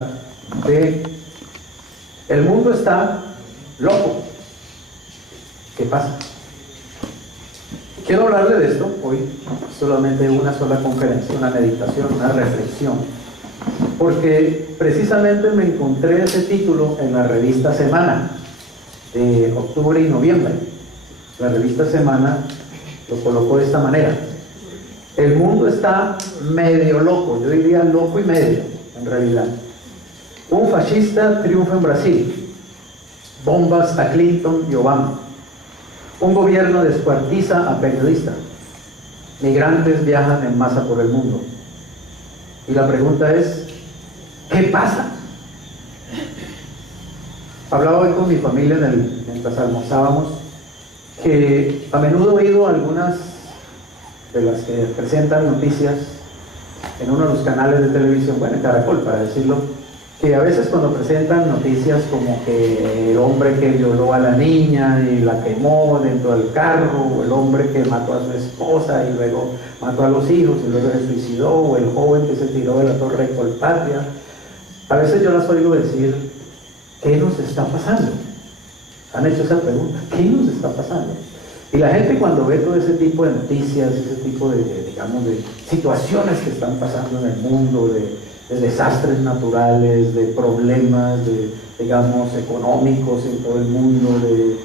de el mundo está loco. ¿Qué pasa? Quiero hablarle de esto hoy, solamente una sola conferencia, una meditación, una reflexión, porque precisamente me encontré ese título en la revista Semana de octubre y noviembre. La revista Semana lo colocó de esta manera: el mundo está medio loco, yo diría loco y medio en realidad. Un fascista triunfa en Brasil, bombas a Clinton y Obama. Un gobierno descuartiza a periodistas. Migrantes viajan en masa por el mundo. Y la pregunta es, ¿qué pasa? Hablaba hoy con mi familia mientras almorzábamos, que a menudo he oído algunas de las que presentan noticias en uno de los canales de televisión, bueno, en Caracol para decirlo, que a veces cuando presentan noticias como que el hombre que violó a la niña y la quemó dentro del carro, o el hombre que mató a su esposa y luego mató a los hijos y luego se suicidó, o el joven que se tiró de la Torre de Colpatria, a veces yo las oigo decir, ¿qué nos está pasando? Han hecho esa pregunta, ¿qué nos está pasando? Y la gente cuando ve todo ese tipo de noticias, ese tipo digamos, de situaciones que están pasando en el mundo, de desastres naturales, de problemas, digamos, económicos en todo el mundo, de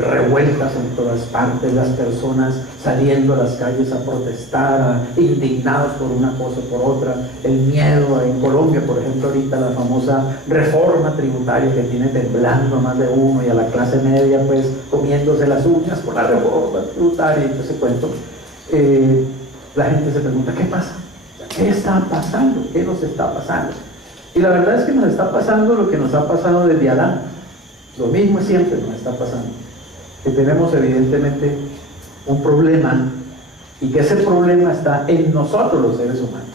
revueltas en todas partes, las personas saliendo a las calles a protestar, indignados por una cosa o por otra, el miedo en Colombia, por ejemplo, ahorita la famosa reforma tributaria que tiene temblando a más de uno y a la clase media pues comiéndose las uñas por la reforma tributaria y todo ese cuento. La gente se pregunta, ¿qué pasa? ¿Qué está pasando? ¿Qué nos está pasando? Y la verdad es que nos está pasando lo que nos ha pasado desde Adán. Lo mismo siempre nos está pasando. Que tenemos evidentemente un problema y que ese problema está en nosotros los seres humanos.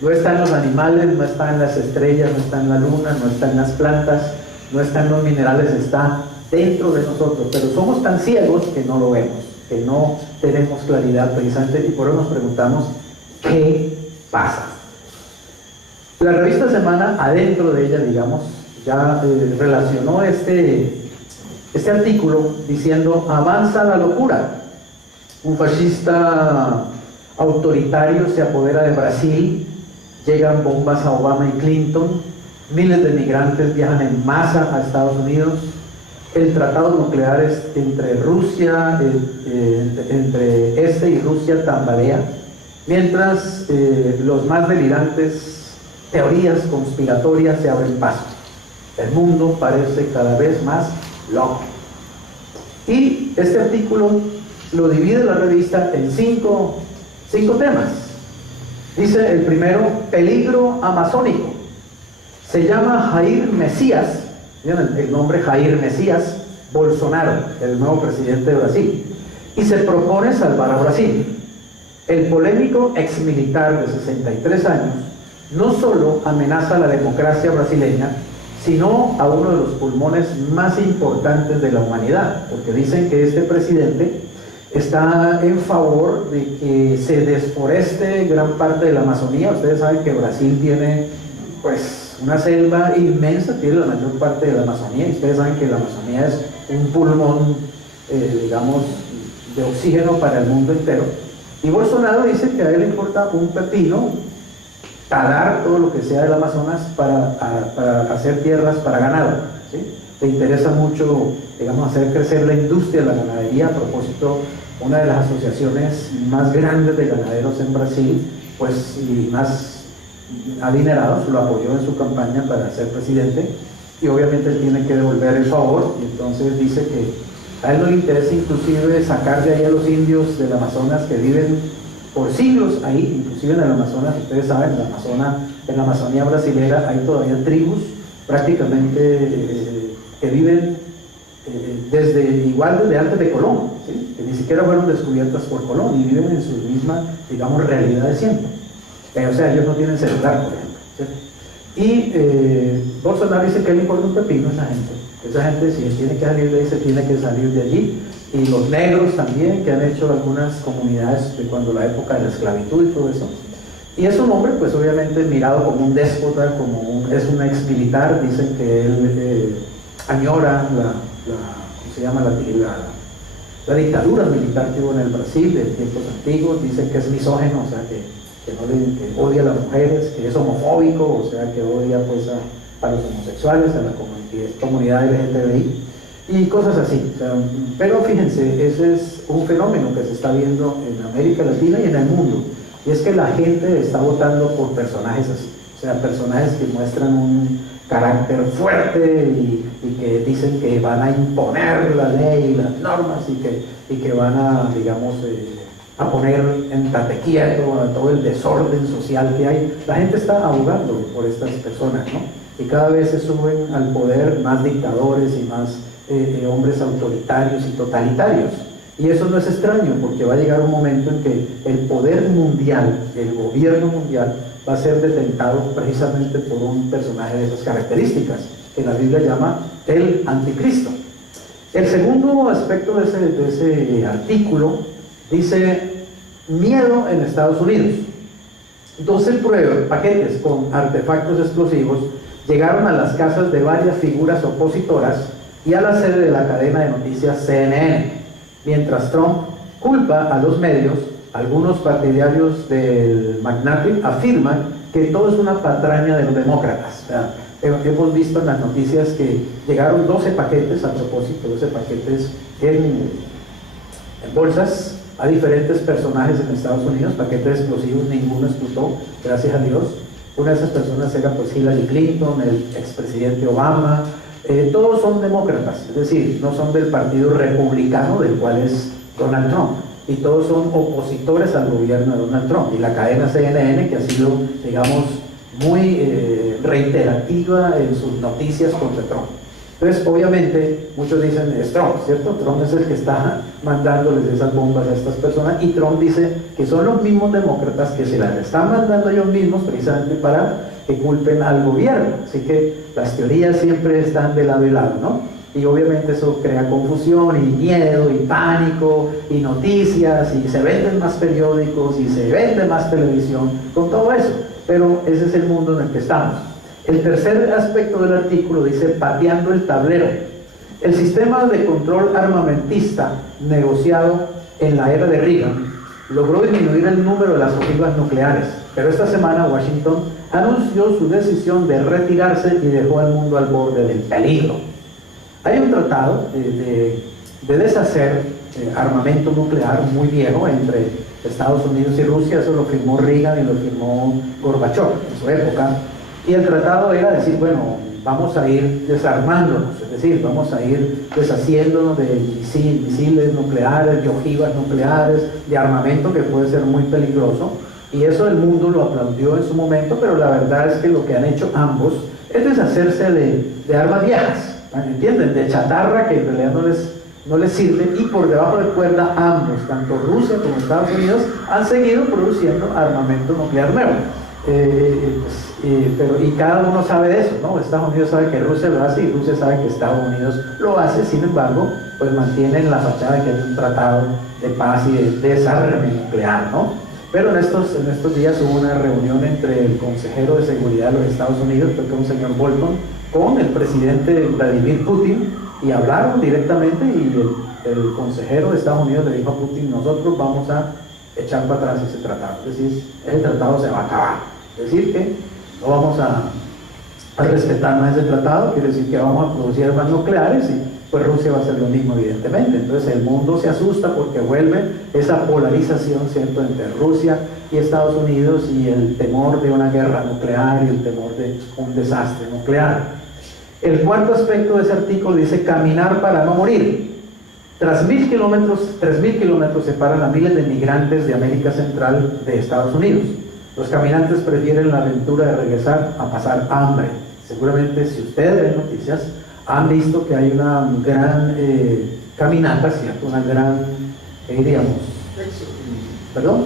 No está en los animales, no está en las estrellas, no está en la luna, no está en las plantas, no está en los minerales, está dentro de nosotros. Pero somos tan ciegos que no lo vemos, que no tenemos claridad precisamente, y por eso nos preguntamos, ¿qué pasa? La revista Semana, adentro de ella, digamos, ya relacionó este artículo diciendo, avanza la locura. Un fascista autoritario se apodera de Brasil, llegan bombas a Obama y Clinton, miles de migrantes viajan en masa a Estados Unidos, el tratado nuclear entre Rusia, entre este y Rusia tambalea, mientras los más delirantes teorías conspiratorias se abren paso. El mundo parece cada vez más loco. Y este artículo lo divide la revista en cinco temas. Dice el primero, peligro amazónico. Se llama Jair Messias, el nombre Jair Messias Bolsonaro, el nuevo presidente de Brasil, y se propone salvar a Brasil. El polémico exmilitar de 63 años no solo amenaza a la democracia brasileña, sino a uno de los pulmones más importantes de la humanidad, porque dicen que este presidente está en favor de que se desforeste gran parte de la Amazonía. Ustedes saben que Brasil tiene pues una selva inmensa, tiene la mayor parte de la Amazonía, y ustedes saben que la Amazonía es un pulmón, digamos, de oxígeno para el mundo entero. Y Bolsonaro dice que a él le importa un pepino talar todo lo que sea del Amazonas para hacer tierras para ganado, ¿sí? Le interesa mucho, digamos, hacer crecer la industria de la ganadería. A propósito, una de las asociaciones más grandes de ganaderos en Brasil, pues, y más adinerados, lo apoyó en su campaña para ser presidente, y obviamente él tiene que devolver el favor, y entonces dice que a él no le interesa inclusive sacar de ahí a los indios del Amazonas que viven por siglos ahí, inclusive en el Amazonas. Ustedes saben, en la Amazonía brasilera hay todavía tribus prácticamente que viven desde antes de Colón, ¿sí? Que ni siquiera fueron descubiertas por Colón y viven en su misma, digamos, realidad de siempre. O sea, ellos no tienen celular, por ejemplo, ¿sí? Y Bolsonaro dice que le importa un pepino a esa gente. Esa gente, si tiene que salir de ahí, se tiene que salir de allí. Y los negros también, que han hecho algunas comunidades de cuando la época de la esclavitud y todo eso. Y es un hombre, pues obviamente mirado como un déspota, es un ex militar. Dicen que él añora ¿cómo se llama? La dictadura militar que hubo en el Brasil de tiempos antiguos. Dicen que es misógino, o sea que odia a las mujeres, que es homofóbico, o sea que odia pues a los homosexuales, a la comunidad LGTBI y cosas así. O sea, pero fíjense, ese es un fenómeno que se está viendo en América Latina y en el mundo. Y es que la gente está votando por personajes así, o sea, personajes que muestran un carácter fuerte y que dicen que van a imponer la ley y las normas y que van a, digamos, a poner en tate quieto a todo el desorden social que hay. La gente está abogando por estas personas, ¿no? Y cada vez se suben al poder más dictadores y más hombres autoritarios y totalitarios. Y eso no es extraño, porque va a llegar un momento en que el poder mundial, el gobierno mundial, va a ser detentado precisamente por un personaje de esas características, que la Biblia llama el anticristo. El segundo aspecto de ese artículo dice miedo en Estados Unidos. 12 paquetes con artefactos explosivos llegaron a las casas de varias figuras opositoras y a la sede de la cadena de noticias CNN. Mientras Trump culpa a los medios, algunos partidarios del magnate afirman que todo es una patraña de los demócratas. O sea, hemos visto en las noticias que llegaron 12 paquetes, a propósito, 12 paquetes en bolsas a diferentes personajes en Estados Unidos, paquetes explosivos, ninguno explotó, gracias a Dios. Una de esas personas era pues Hillary Clinton, el expresidente Obama. Todos son demócratas, es decir, no son del partido republicano del cual es Donald Trump, y todos son opositores al gobierno de Donald Trump. Y la cadena CNN, que ha sido, digamos, muy reiterativa en sus noticias contra Trump. Entonces, obviamente, muchos dicen, es Trump, ¿cierto? Trump es el que está mandándoles esas bombas a estas personas, y Trump dice que son los mismos demócratas que se las están mandando ellos mismos precisamente para que culpen al gobierno. Así que las teorías siempre están de lado y lado, ¿no? Y obviamente eso crea confusión y miedo y pánico y noticias, y se venden más periódicos y se vende más televisión con todo eso. Pero ese es el mundo en el que estamos. El tercer aspecto del artículo dice pateando el tablero. El sistema de control armamentista negociado en la era de Reagan logró disminuir el número de las ojivas nucleares, pero esta semana Washington anunció su decisión de retirarse y dejó al mundo al borde del peligro. Hay un tratado de deshacer armamento nuclear muy viejo entre Estados Unidos y Rusia. Eso lo firmó Reagan y lo firmó Gorbachev en su época. Y el tratado era decir, bueno, vamos a ir desarmándonos, es decir, vamos a ir deshaciéndonos de misiles nucleares, de ojivas nucleares, de armamento que puede ser muy peligroso. Y eso el mundo lo aplaudió en su momento, pero la verdad es que lo que han hecho ambos es deshacerse de armas viejas, ¿entienden? De chatarra que en realidad no les sirve, y por debajo de cuerda ambos, tanto Rusia como Estados Unidos, han seguido produciendo armamento nuclear nuevo. Y cada uno sabe de eso, ¿no? Estados Unidos sabe que Rusia lo hace y Rusia sabe que Estados Unidos lo hace. Sin embargo, pues mantienen la fachada de que hay un tratado de paz y de desarme nuclear, ¿no? Pero en estos días hubo una reunión entre el consejero de seguridad de los Estados Unidos, que fue un señor Bolton, con el presidente Vladimir Putin, y hablaron directamente, y el consejero de Estados Unidos le dijo a Putin: nosotros vamos a echar para atrás ese tratado, es decir, ese tratado se va a acabar, es decir, que no vamos a respetar más ese tratado, quiere decir que vamos a producir armas nucleares, y pues Rusia va a hacer lo mismo, evidentemente. Entonces el mundo se asusta porque vuelve esa polarización, ¿cierto?, entre Rusia y Estados Unidos, y el temor de una guerra nuclear y el temor de un desastre nuclear. El cuarto aspecto de ese artículo dice caminar para no morir. Tras 3.000 kilómetros separan a miles de migrantes de América Central de Estados Unidos. Los caminantes prefieren la aventura de regresar a pasar hambre. Seguramente, si ustedes ven noticias, han visto que hay una gran caminata, ¿cierto? Una gran,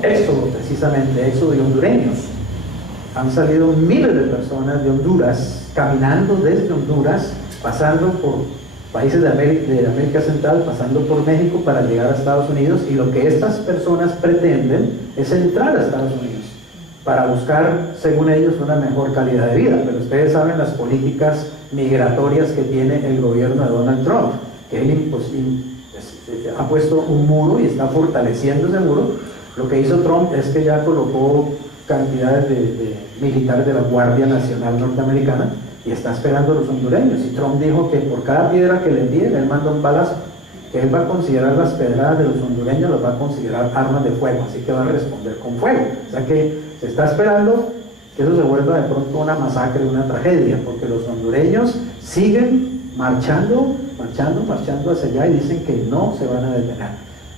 éxodo, precisamente, éxodo de hondureños. Han salido miles de personas de Honduras, caminando desde Honduras, pasando por países de América Central, pasando por México para llegar a Estados Unidos, y lo que estas personas pretenden es entrar a Estados Unidos. para buscar, según ellos, una mejor calidad de vida. Pero ustedes saben las políticas migratorias que tiene el gobierno de Donald Trump, que él ha puesto un muro y está fortaleciendo ese muro. Lo que hizo Trump es que ya colocó cantidades de militares de la Guardia Nacional Norteamericana y está esperando a los hondureños. Y Trump dijo que por cada piedra que le envíen, él manda un balazo, que él va a considerar las pedradas de los hondureños, las va a considerar armas de fuego, así que va a responder con fuego. O sea que se está esperando que eso se vuelva de pronto una masacre, una tragedia, porque los hondureños siguen marchando hacia allá y dicen que no se van a detener,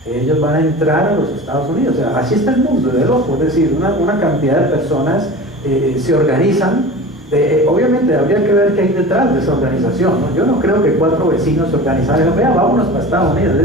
que ellos van a entrar a los Estados Unidos. O sea, así está el mundo de loco, es decir, una cantidad de personas se organizan. Obviamente habría que ver qué hay detrás de esa organización, ¿no? Yo no creo que 4 vecinos se organizaran, vea, vámonos para Estados Unidos.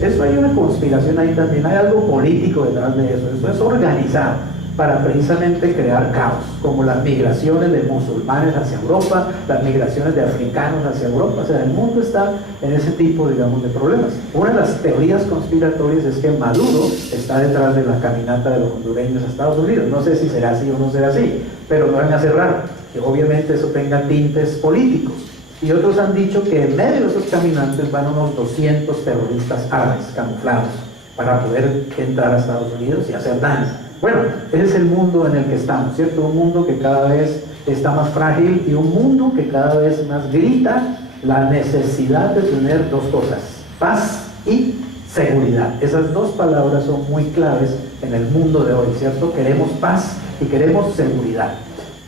Eso hay una conspiración ahí también, hay algo político detrás de eso es organizado para precisamente crear caos, como las migraciones de musulmanes hacia Europa, las migraciones de africanos hacia Europa. O sea, el mundo está en ese tipo, digamos, de problemas. Una de las teorías conspiratorias es que Maduro está detrás de la caminata de los hondureños a Estados Unidos. No sé si será así o no será así, pero no van a cerrar, que obviamente eso tenga tintes políticos. Y otros han dicho que en medio de esos caminantes van unos 200 terroristas árabes camuflados para poder entrar a Estados Unidos y hacer daño. Bueno, ese es el mundo en el que estamos, ¿cierto? Un mundo que cada vez está más frágil y un mundo que cada vez más grita la necesidad de tener 2 cosas: paz y seguridad. Esas 2 palabras son muy claves en el mundo de hoy, ¿cierto? Queremos paz y queremos seguridad.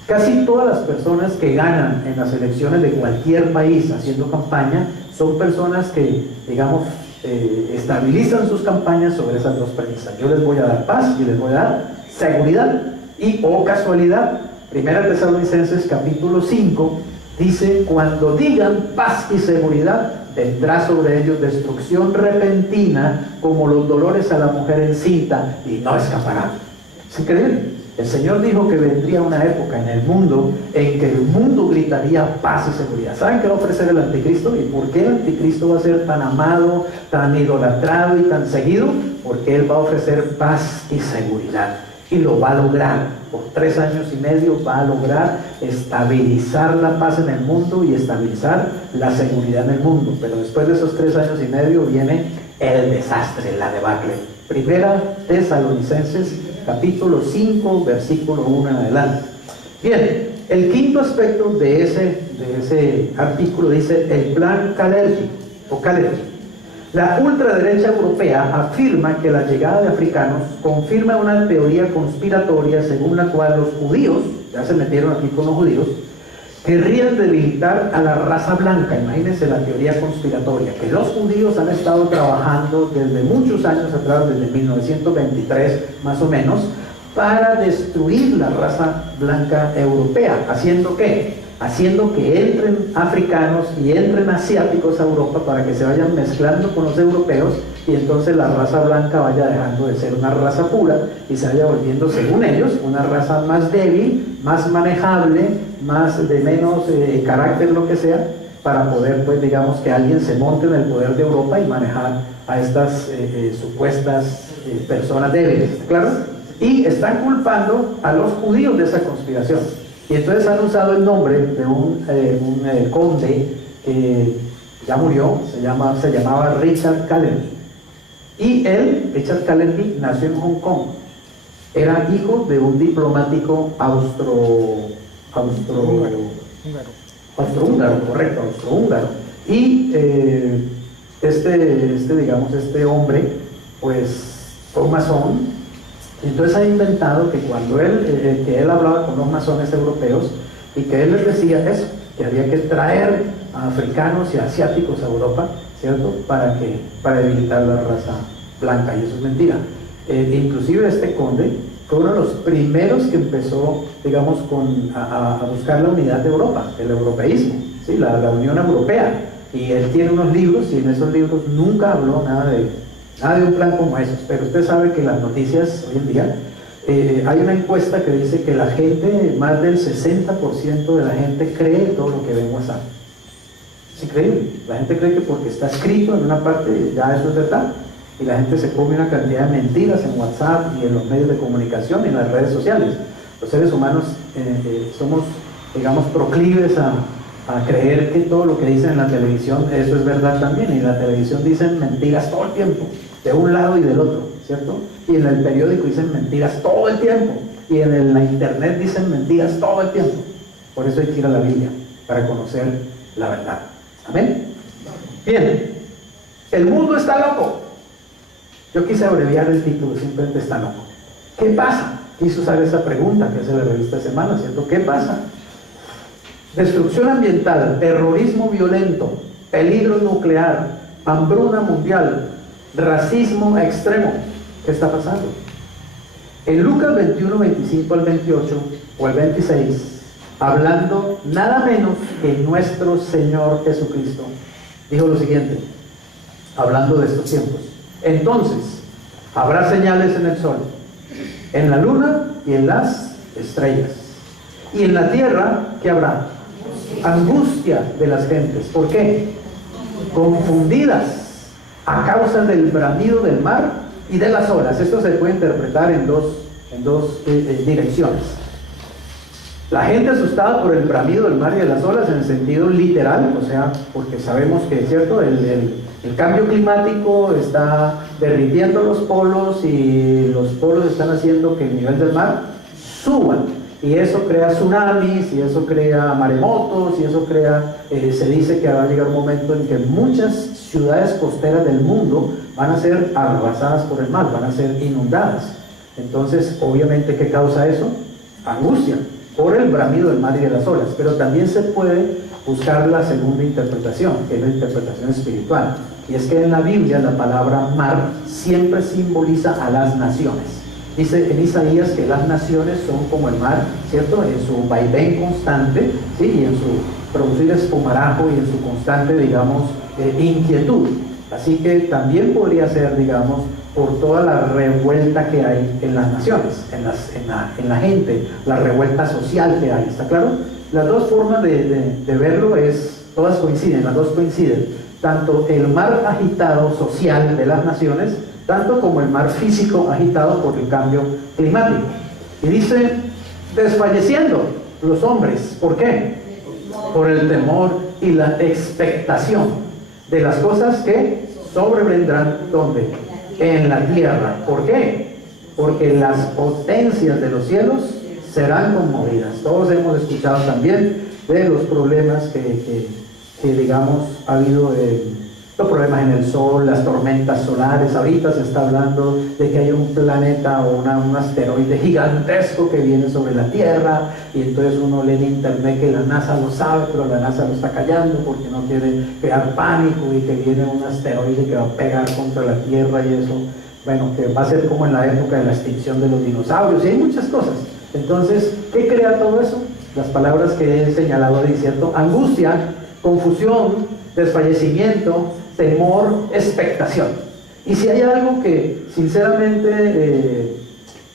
Casi todas las personas que ganan en las elecciones de cualquier país haciendo campaña son personas que, digamos, estabilizan sus campañas sobre esas 2 premisas. Yo les voy a dar paz y les voy a dar seguridad. Y, oh casualidad, 1 Tesalonicenses capítulo 5 dice: cuando digan paz y seguridad, vendrá sobre ellos destrucción repentina como los dolores a la mujer encinta, y no escaparán. ¿Es increíble? El Señor dijo que vendría una época en el mundo en que el mundo gritaría paz y seguridad. ¿Saben qué va a ofrecer el anticristo? ¿Y por qué el anticristo va a ser tan amado, tan idolatrado y tan seguido? Porque él va a ofrecer paz y seguridad. Y lo va a lograr. Por 3 años y medio va a lograr estabilizar la paz en el mundo y estabilizar la seguridad en el mundo. Pero después de esos 3 años y medio viene el desastre, la debacle. 1 Tesalonicenses capítulo 5, versículo 1 en adelante. Bien, el quinto aspecto de ese artículo dice el plan Kalergi, o Kalergi. La ultraderecha europea afirma que la llegada de africanos confirma una teoría conspiratoria según la cual los judíos, ya se metieron aquí con los judíos, querrían debilitar a la raza blanca. Imagínense la teoría conspiratoria, que los judíos han estado trabajando desde muchos años atrás, desde 1923 más o menos, para destruir la raza blanca europea. ¿Haciendo qué? Haciendo que entren africanos y entren asiáticos a Europa para que se vayan mezclando con los europeos y entonces la raza blanca vaya dejando de ser una raza pura y se vaya volviendo, según ellos, una raza más débil, más manejable, más de menos carácter, lo que sea, para poder, pues digamos, que alguien se monte en el poder de Europa y manejar a estas supuestas personas débiles, ¿claro? Y están culpando a los judíos de esa conspiración. Y entonces han usado el nombre de un conde que ya murió, se llamaba Richard Kalergi. Y él, Richard Kalergi, nació en Hong Kong. Era hijo de un diplomático austrohúngaro, correcto, austrohúngaro. Y este hombre, pues, fue masón. Entonces ha inventado que cuando él hablaba con los masones europeos y que él les decía eso, que había que traer a africanos y asiáticos a Europa, ¿cierto? Para debilitar la raza blanca, y eso es mentira. Inclusive este conde fue uno de los primeros que empezó, digamos, a buscar la unidad de Europa, el europeísmo, ¿sí? la Unión Europea, y él tiene unos libros y en esos libros nunca habló nada de un plan como esos. Pero usted sabe que las noticias hoy en día, hay una encuesta que dice que la gente, más del 60% de la gente cree todo lo que ve en WhatsApp. Es increíble. La gente cree que porque está escrito en una parte ya eso es verdad. y la gente se come una cantidad de mentiras en WhatsApp y en los medios de comunicación y en las redes sociales. Los seres humanos somos, digamos, proclives a creer que todo lo que dicen en la televisión, eso es verdad también. Y en la televisión dicen mentiras todo el tiempo, de un lado y del otro, ¿cierto? Y en el periódico dicen mentiras todo el tiempo, y en la internet dicen mentiras todo el tiempo. Por eso hay que ir a la Biblia, para conocer la verdad. ¿Amén? Bien, el mundo está loco. Yo quise abreviar el título, simplemente está loco. ¿Qué pasa? Quise usar esa pregunta que hace la revista Semana, ¿cierto? ¿Qué pasa? Destrucción ambiental, terrorismo violento, peligro nuclear, hambruna mundial, racismo extremo. ¿Qué está pasando? En Lucas 21, 25 al 28 o el 26, hablando nada menos que nuestro Señor Jesucristo, dijo lo siguiente, hablando de estos tiempos: entonces habrá señales en el sol, en la luna y en las estrellas, y en la tierra, ¿qué habrá? Angustia de las gentes. ¿Por qué? Confundidas a causa del bramido del mar y de las olas. Esto se puede interpretar en dos direcciones. La gente asustada por el bramido del mar y de las olas en el sentido literal, o sea, porque sabemos que es cierto, el cambio climático está derritiendo los polos y los polos están haciendo que el nivel del mar suba, y eso crea tsunamis, y eso crea maremotos, y eso crea, se dice que va a llegar un momento en que muchas ciudades costeras del mundo van a ser arrasadas por el mar, van a ser inundadas. Entonces, obviamente, ¿qué causa eso? Angustia por el bramido del mar y de las olas. Pero también se puede buscar la segunda interpretación, que es la interpretación espiritual, y es que en la Biblia la palabra mar siempre simboliza a las naciones. Dice en Isaías que las naciones son como el mar, ¿cierto? En su vaivén constante, ¿sí? Y en su producir espumarajo y en su constante, digamos, inquietud. Así que también podría ser, digamos, por toda la revuelta que hay en las naciones, en la gente, la revuelta social que hay, ¿está claro? Las dos formas de verlo todas coinciden, las dos coinciden, tanto el mar agitado social de las naciones, tanto como el mar físico agitado por el cambio climático. Y dice, desfalleciendo los hombres, ¿por qué? Por el temor y la expectación de las cosas que sobrevendrán, ¿dónde? En la tierra. ¿Por qué? Porque las potencias de los cielos serán conmovidas. Todos hemos escuchado también de los problemas que digamos, ha habido los problemas en el sol, las tormentas solares. Ahorita se está hablando de que hay un planeta o un asteroide gigantesco que viene sobre la Tierra, y entonces uno lee en internet que la NASA lo sabe, pero la NASA lo está callando porque no quiere crear pánico, y que viene un asteroide que va a pegar contra la Tierra, y eso, bueno, que va a ser como en la época de la extinción de los dinosaurios, y hay muchas cosas. Entonces, ¿qué crea todo eso? Las palabras que he señalado ahí, ¿cierto? Angustia, confusión, desfallecimiento, temor, expectación. Y si hay algo que sinceramente,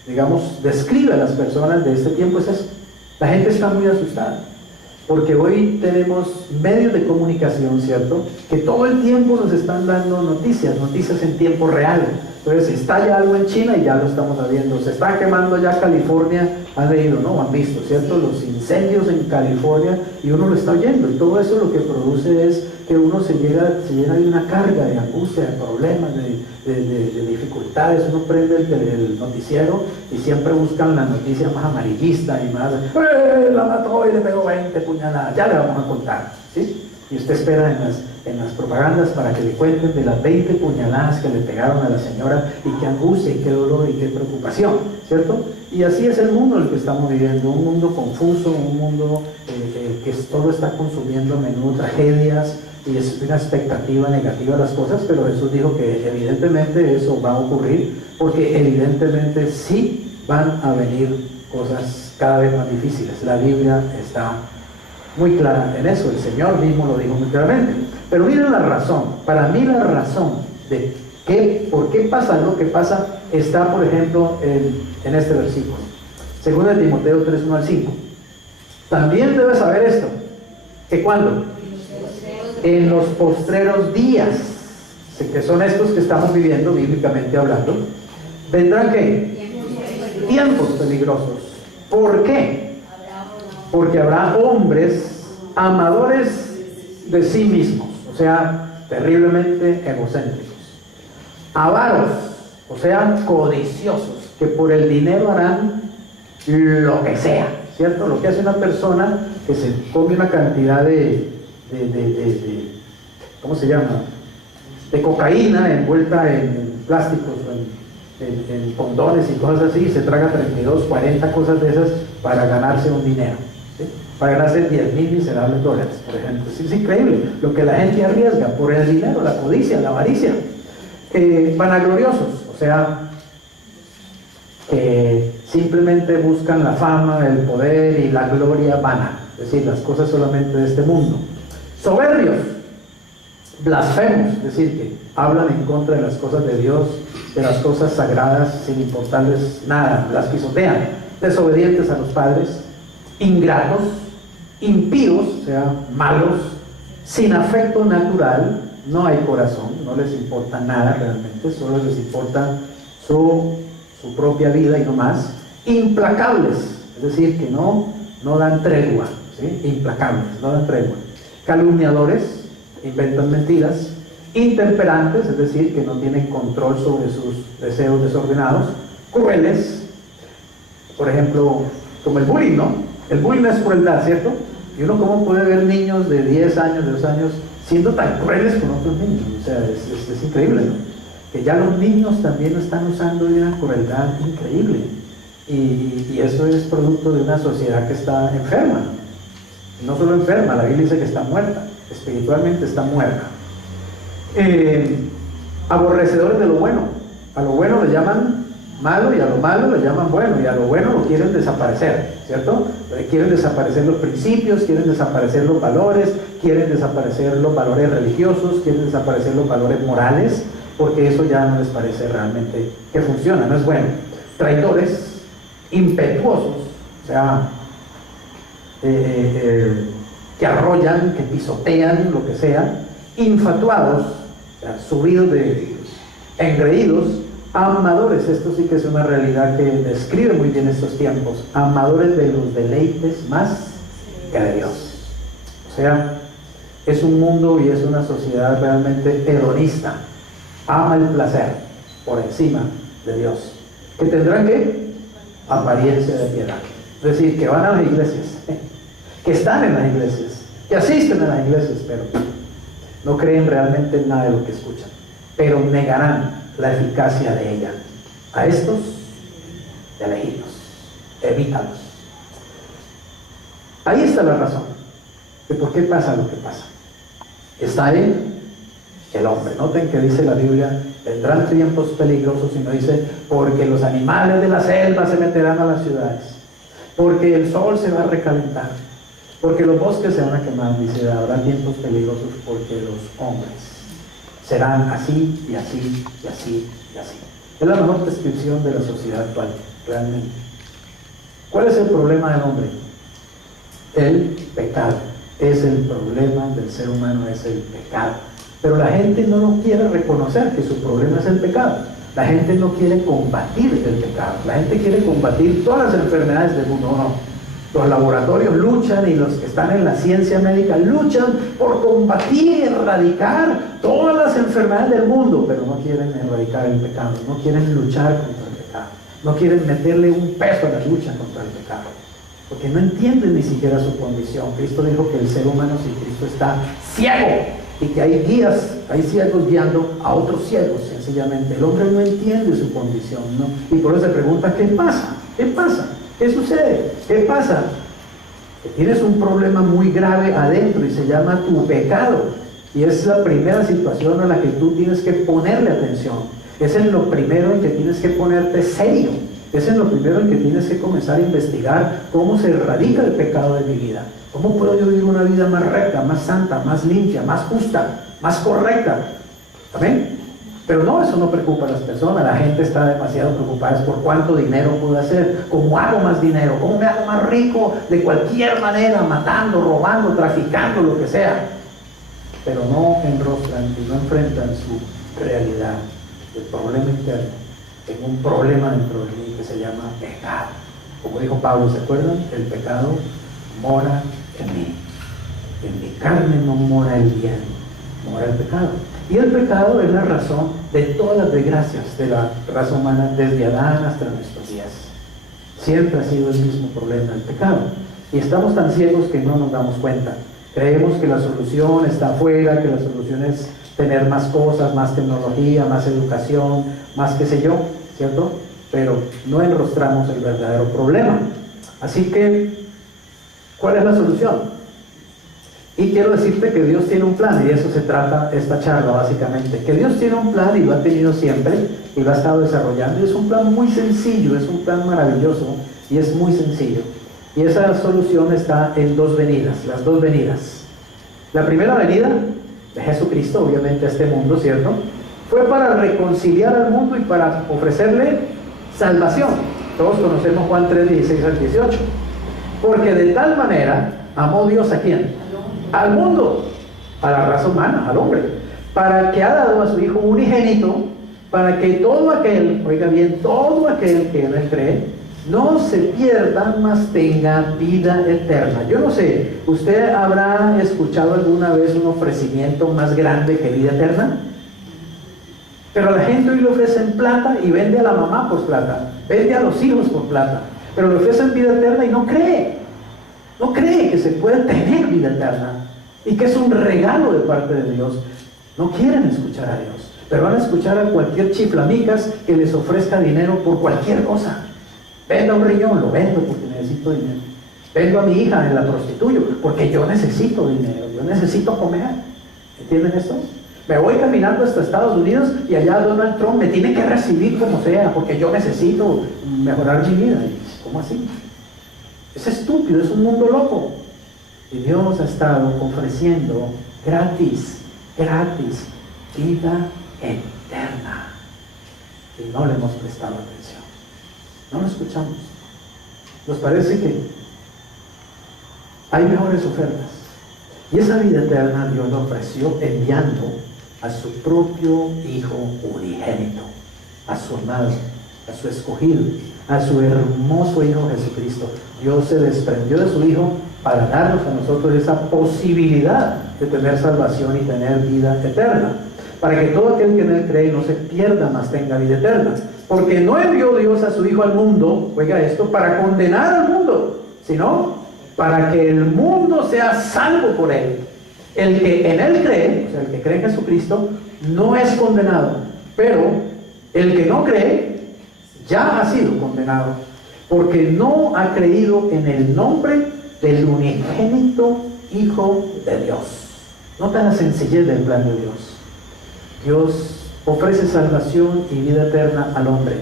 digamos, describe a las personas de este tiempo, es eso. La gente está muy asustada, porque hoy tenemos medios de comunicación, ¿cierto?, que todo el tiempo nos están dando noticias en tiempo real. Entonces, estalla algo en China y ya lo estamos viendo. Se está quemando ya California, han leído, ¿no? Han visto, ¿cierto? Los incendios en California, y uno lo está oyendo. Y todo eso lo que produce es que uno se llena de una carga de angustia, de problemas, de dificultades. Uno prende el noticiero y siempre buscan la noticia más amarillista y más, la mató y le pegó 20 puñaladas, ya le vamos a contar, ¿sí? Y usted espera en las propagandas para que le cuenten de las 20 puñaladas que le pegaron a la señora, y qué angustia, y qué dolor, y qué preocupación, ¿cierto? Y así es el mundo en el que estamos viviendo, un mundo confuso, un mundo que todo está consumiendo a menudo tragedias, y es una expectativa negativa a las cosas. Pero Jesús dijo que evidentemente eso va a ocurrir, porque evidentemente sí van a venir cosas cada vez más difíciles. La Biblia está muy clara en eso, el Señor mismo lo dijo muy claramente. Pero miren la razón, para mí la razón de por qué pasa lo que pasa está, por ejemplo, en este versículo, 2 Timoteo 3, 1 al 5. También debes saber esto, que cuando en los postreros días que son estos que estamos viviendo bíblicamente hablando, vendrán ¿qué? Tiempos peligrosos. ¿Por qué? Porque habrá hombres amadores de sí mismos, o sea, terriblemente egocéntricos, avaros, o sea, codiciosos, que por el dinero harán lo que sea, ¿cierto? Lo que hace una persona que se come una cantidad ¿cómo se llama? De cocaína envuelta en plásticos, en condones y cosas así, y se traga 32, 40 cosas de esas para ganarse un dinero, ¿sí? Para ganarse 10,000 miserables dólares, por ejemplo. Sí, es increíble lo que la gente arriesga por el dinero, la codicia, la avaricia. Vanagloriosos, o sea, que simplemente buscan la fama, el poder y la gloria vana, es decir, las cosas solamente de este mundo. Soberbios, blasfemos, es decir, que hablan en contra de las cosas de Dios, de las cosas sagradas, sin importarles nada, las pisotean. Desobedientes a los padres, ingratos, impíos, o sea, malos, sin afecto natural, no hay corazón, no les importa nada realmente, solo les importa su propia vida y no más. Implacables, es decir, que no dan tregua, ¿sí? Implacables, no dan tregua. Calumniadores, inventan mentiras. Intemperantes, es decir, que no tienen control sobre sus deseos desordenados. Crueles, por ejemplo, como el bullying, ¿no? El bullying es crueldad, ¿cierto? Y uno cómo puede ver niños de 10 años, de 2 años, siendo tan crueles con otros niños. O sea, es increíble, ¿no? Que ya los niños también están usando una crueldad increíble. Y eso es producto de una sociedad que está enferma. No solo enferma, la Biblia dice que está muerta, espiritualmente está muerta. Aborrecedores de lo bueno. A lo bueno le llaman malo y a lo malo le llaman bueno, y a lo bueno lo quieren desaparecer, ¿cierto? Quieren desaparecer los principios, quieren desaparecer los valores, quieren desaparecer los valores religiosos, quieren desaparecer los valores morales, porque eso ya no les parece realmente que funciona, no es bueno. Traidores, impetuosos, o sea, que arrollan, que pisotean, lo que sea. Infatuados, o sea, subidos engreídos. Amadores, esto sí que es una realidad que describe muy bien estos tiempos, amadores de los deleites más que de Dios. O sea, es un mundo y es una sociedad realmente hedonista, ama el placer por encima de Dios, que tendrán que apariencia de piedad, es decir, que van a las iglesias, que están en las iglesias, que asisten a las iglesias, pero no creen realmente en nada de lo que escuchan, pero negarán la eficacia de ella. A estos, elegidlos, evítalos. Ahí está la razón de por qué pasa lo que pasa. Está en el hombre. Noten que dice la Biblia, vendrán tiempos peligrosos, y no dice, porque los animales de la selva se meterán a las ciudades, porque el sol se va a recalentar, porque los bosques se van a quemar. Dice, habrá tiempos peligrosos porque los hombres serán así y así y así y así. Es la mejor descripción de la sociedad actual, realmente. ¿Cuál es el problema del hombre? El pecado. Es el problema del ser humano, es el pecado. Pero la gente no lo quiere reconocer, que su problema es el pecado. La gente no quiere combatir el pecado. La gente quiere combatir todas las enfermedades del mundo. No. Los laboratorios luchan y los que están en la ciencia médica luchan por combatir y erradicar todas las enfermedades del mundo, pero no quieren erradicar el pecado, no quieren luchar contra el pecado, no quieren meterle un peso a la lucha contra el pecado, porque no entienden ni siquiera su condición. Cristo dijo que el ser humano sin Cristo está ciego y que hay guías, hay ciegos guiando a otros ciegos, sencillamente. El hombre no entiende su condición, ¿no? Y por eso se pregunta, ¿qué pasa? ¿Qué pasa? ¿Qué sucede? ¿Qué pasa? Que tienes un problema muy grave adentro y se llama tu pecado. Y es la primera situación a la que tú tienes que ponerle atención. Es en lo primero en que tienes que ponerte serio. Es en lo primero en que tienes que comenzar a investigar cómo se erradica el pecado de mi vida. ¿Cómo puedo yo vivir una vida más recta, más santa, más limpia, más justa, más correcta? ¿Amén? Pero no, eso no preocupa a las personas. La gente está demasiado preocupada por cuánto dinero puedo hacer, cómo hago más dinero, cómo me hago más rico de cualquier manera, matando, robando, traficando, lo que sea. Pero no enrostran y no enfrentan su realidad, del problema interno, en un problema dentro de mí que se llama pecado. Como dijo Pablo, ¿se acuerdan? El pecado mora en mí. En mi carne no mora el bien, mora el pecado. Y el pecado es la razón de todas las desgracias de la raza humana desde Adán hasta nuestros días. Siempre ha sido el mismo problema, el pecado. Y estamos tan ciegos que no nos damos cuenta. Creemos que la solución está afuera, que la solución es tener más cosas, más tecnología, más educación, más qué sé yo, ¿cierto? Pero no enrostramos el verdadero problema. Así que, ¿cuál es la solución? Y quiero decirte que Dios tiene un plan, y de eso se trata esta charla básicamente. Que Dios tiene un plan y lo ha tenido siempre, y lo ha estado desarrollando. Y es un plan muy sencillo, es un plan maravilloso, y es muy sencillo. Y esa solución está en dos venidas, las dos venidas. La primera venida de Jesucristo, obviamente, a este mundo, ¿cierto? Fue para reconciliar al mundo y para ofrecerle salvación. Todos conocemos Juan 3, 16 al 18. Porque de tal manera amó Dios ¿a quién? Al mundo, a la raza humana, al hombre, para que ha dado a su Hijo unigénito, para que todo aquel, oiga bien, todo aquel que en él cree, no se pierda, mas tenga vida eterna. Yo no sé, ¿usted habrá escuchado alguna vez un ofrecimiento más grande que vida eterna? Pero a la gente hoy le ofrecen plata y vende a la mamá por plata, vende a los hijos por plata, pero le ofrecen vida eterna y no cree. No cree que se puede tener vida eterna y que es un regalo de parte de Dios. No quieren escuchar a Dios, pero van a escuchar a cualquier chiflamicas que les ofrezca dinero por cualquier cosa. Venda un riñón, lo vendo porque necesito dinero. Vendo a mi hija, la prostituyo porque yo necesito dinero, yo necesito comer. ¿Entienden esto? Me voy caminando hasta Estados Unidos y allá Donald Trump me tiene que recibir como sea porque yo necesito mejorar mi vida. ¿Cómo así? Es estúpido, es un mundo loco. Y Dios ha estado ofreciendo gratis, vida eterna. Y no le hemos prestado atención. No lo escuchamos. Nos parece que hay mejores ofertas. Y esa vida eterna Dios la ofreció enviando a su propio Hijo unigénito, a su amado, a su escogido, a su hermoso Hijo Jesucristo. Dios se desprendió de su Hijo para darnos a nosotros esa posibilidad de tener salvación y tener vida eterna, para que todo aquel que en él cree no se pierda, mas tenga vida eterna. Porque no envió Dios a su Hijo al mundo, oiga esto, para condenar al mundo, sino para que el mundo sea salvo por él. El que en él cree, o sea, el que cree en Jesucristo, no es condenado, pero el que no cree ya ha sido condenado, porque no ha creído en el nombre del unigénito Hijo de Dios. Nota la sencillez del plan de Dios. Dios ofrece salvación y vida eterna al hombre,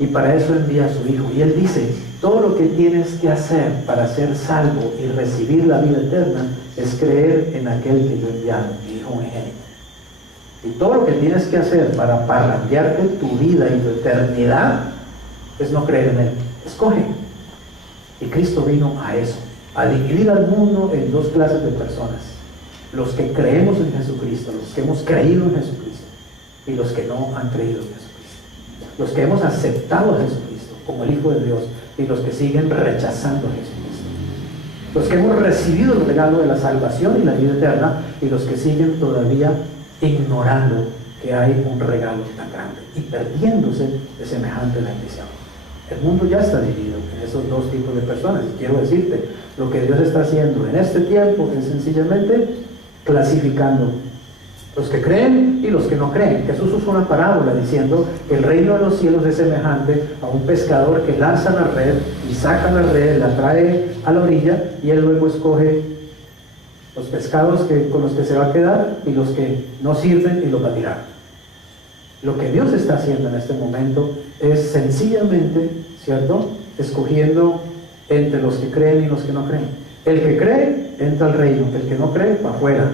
y para eso envía a su Hijo. Y Él dice, todo lo que tienes que hacer para ser salvo y recibir la vida eterna es creer en aquel que yo he enviado, mi Hijo unigénito. Y todo lo que tienes que hacer para parrandearte tu vida y tu eternidad es no creer en Él. Escoge. Y Cristo vino a eso, a dividir al mundo en dos clases de personas: los que creemos en Jesucristo, los que hemos creído en Jesucristo, y los que no han creído en Jesucristo, los que hemos aceptado a Jesucristo como el Hijo de Dios y los que siguen rechazando a Jesucristo, los que hemos recibido el regalo de la salvación y la vida eterna y los que siguen todavía ignorando que hay un regalo tan grande y perdiéndose de semejante bendición. El mundo ya está dividido en esos dos tipos de personas, y quiero decirte, lo que Dios está haciendo en este tiempo es sencillamente clasificando los que creen y los que no creen. Jesús usó una parábola diciendo que el reino de los cielos es semejante a un pescador que lanza la red y saca la red, la trae a la orilla, y él luego escoge los pescados con los que se va a quedar y los que no sirven y los va a tirar. Lo que Dios está haciendo en este momento es sencillamente, ¿cierto?, escogiendo entre los que creen y los que no creen. El que cree entra al reino, el que no cree para afuera.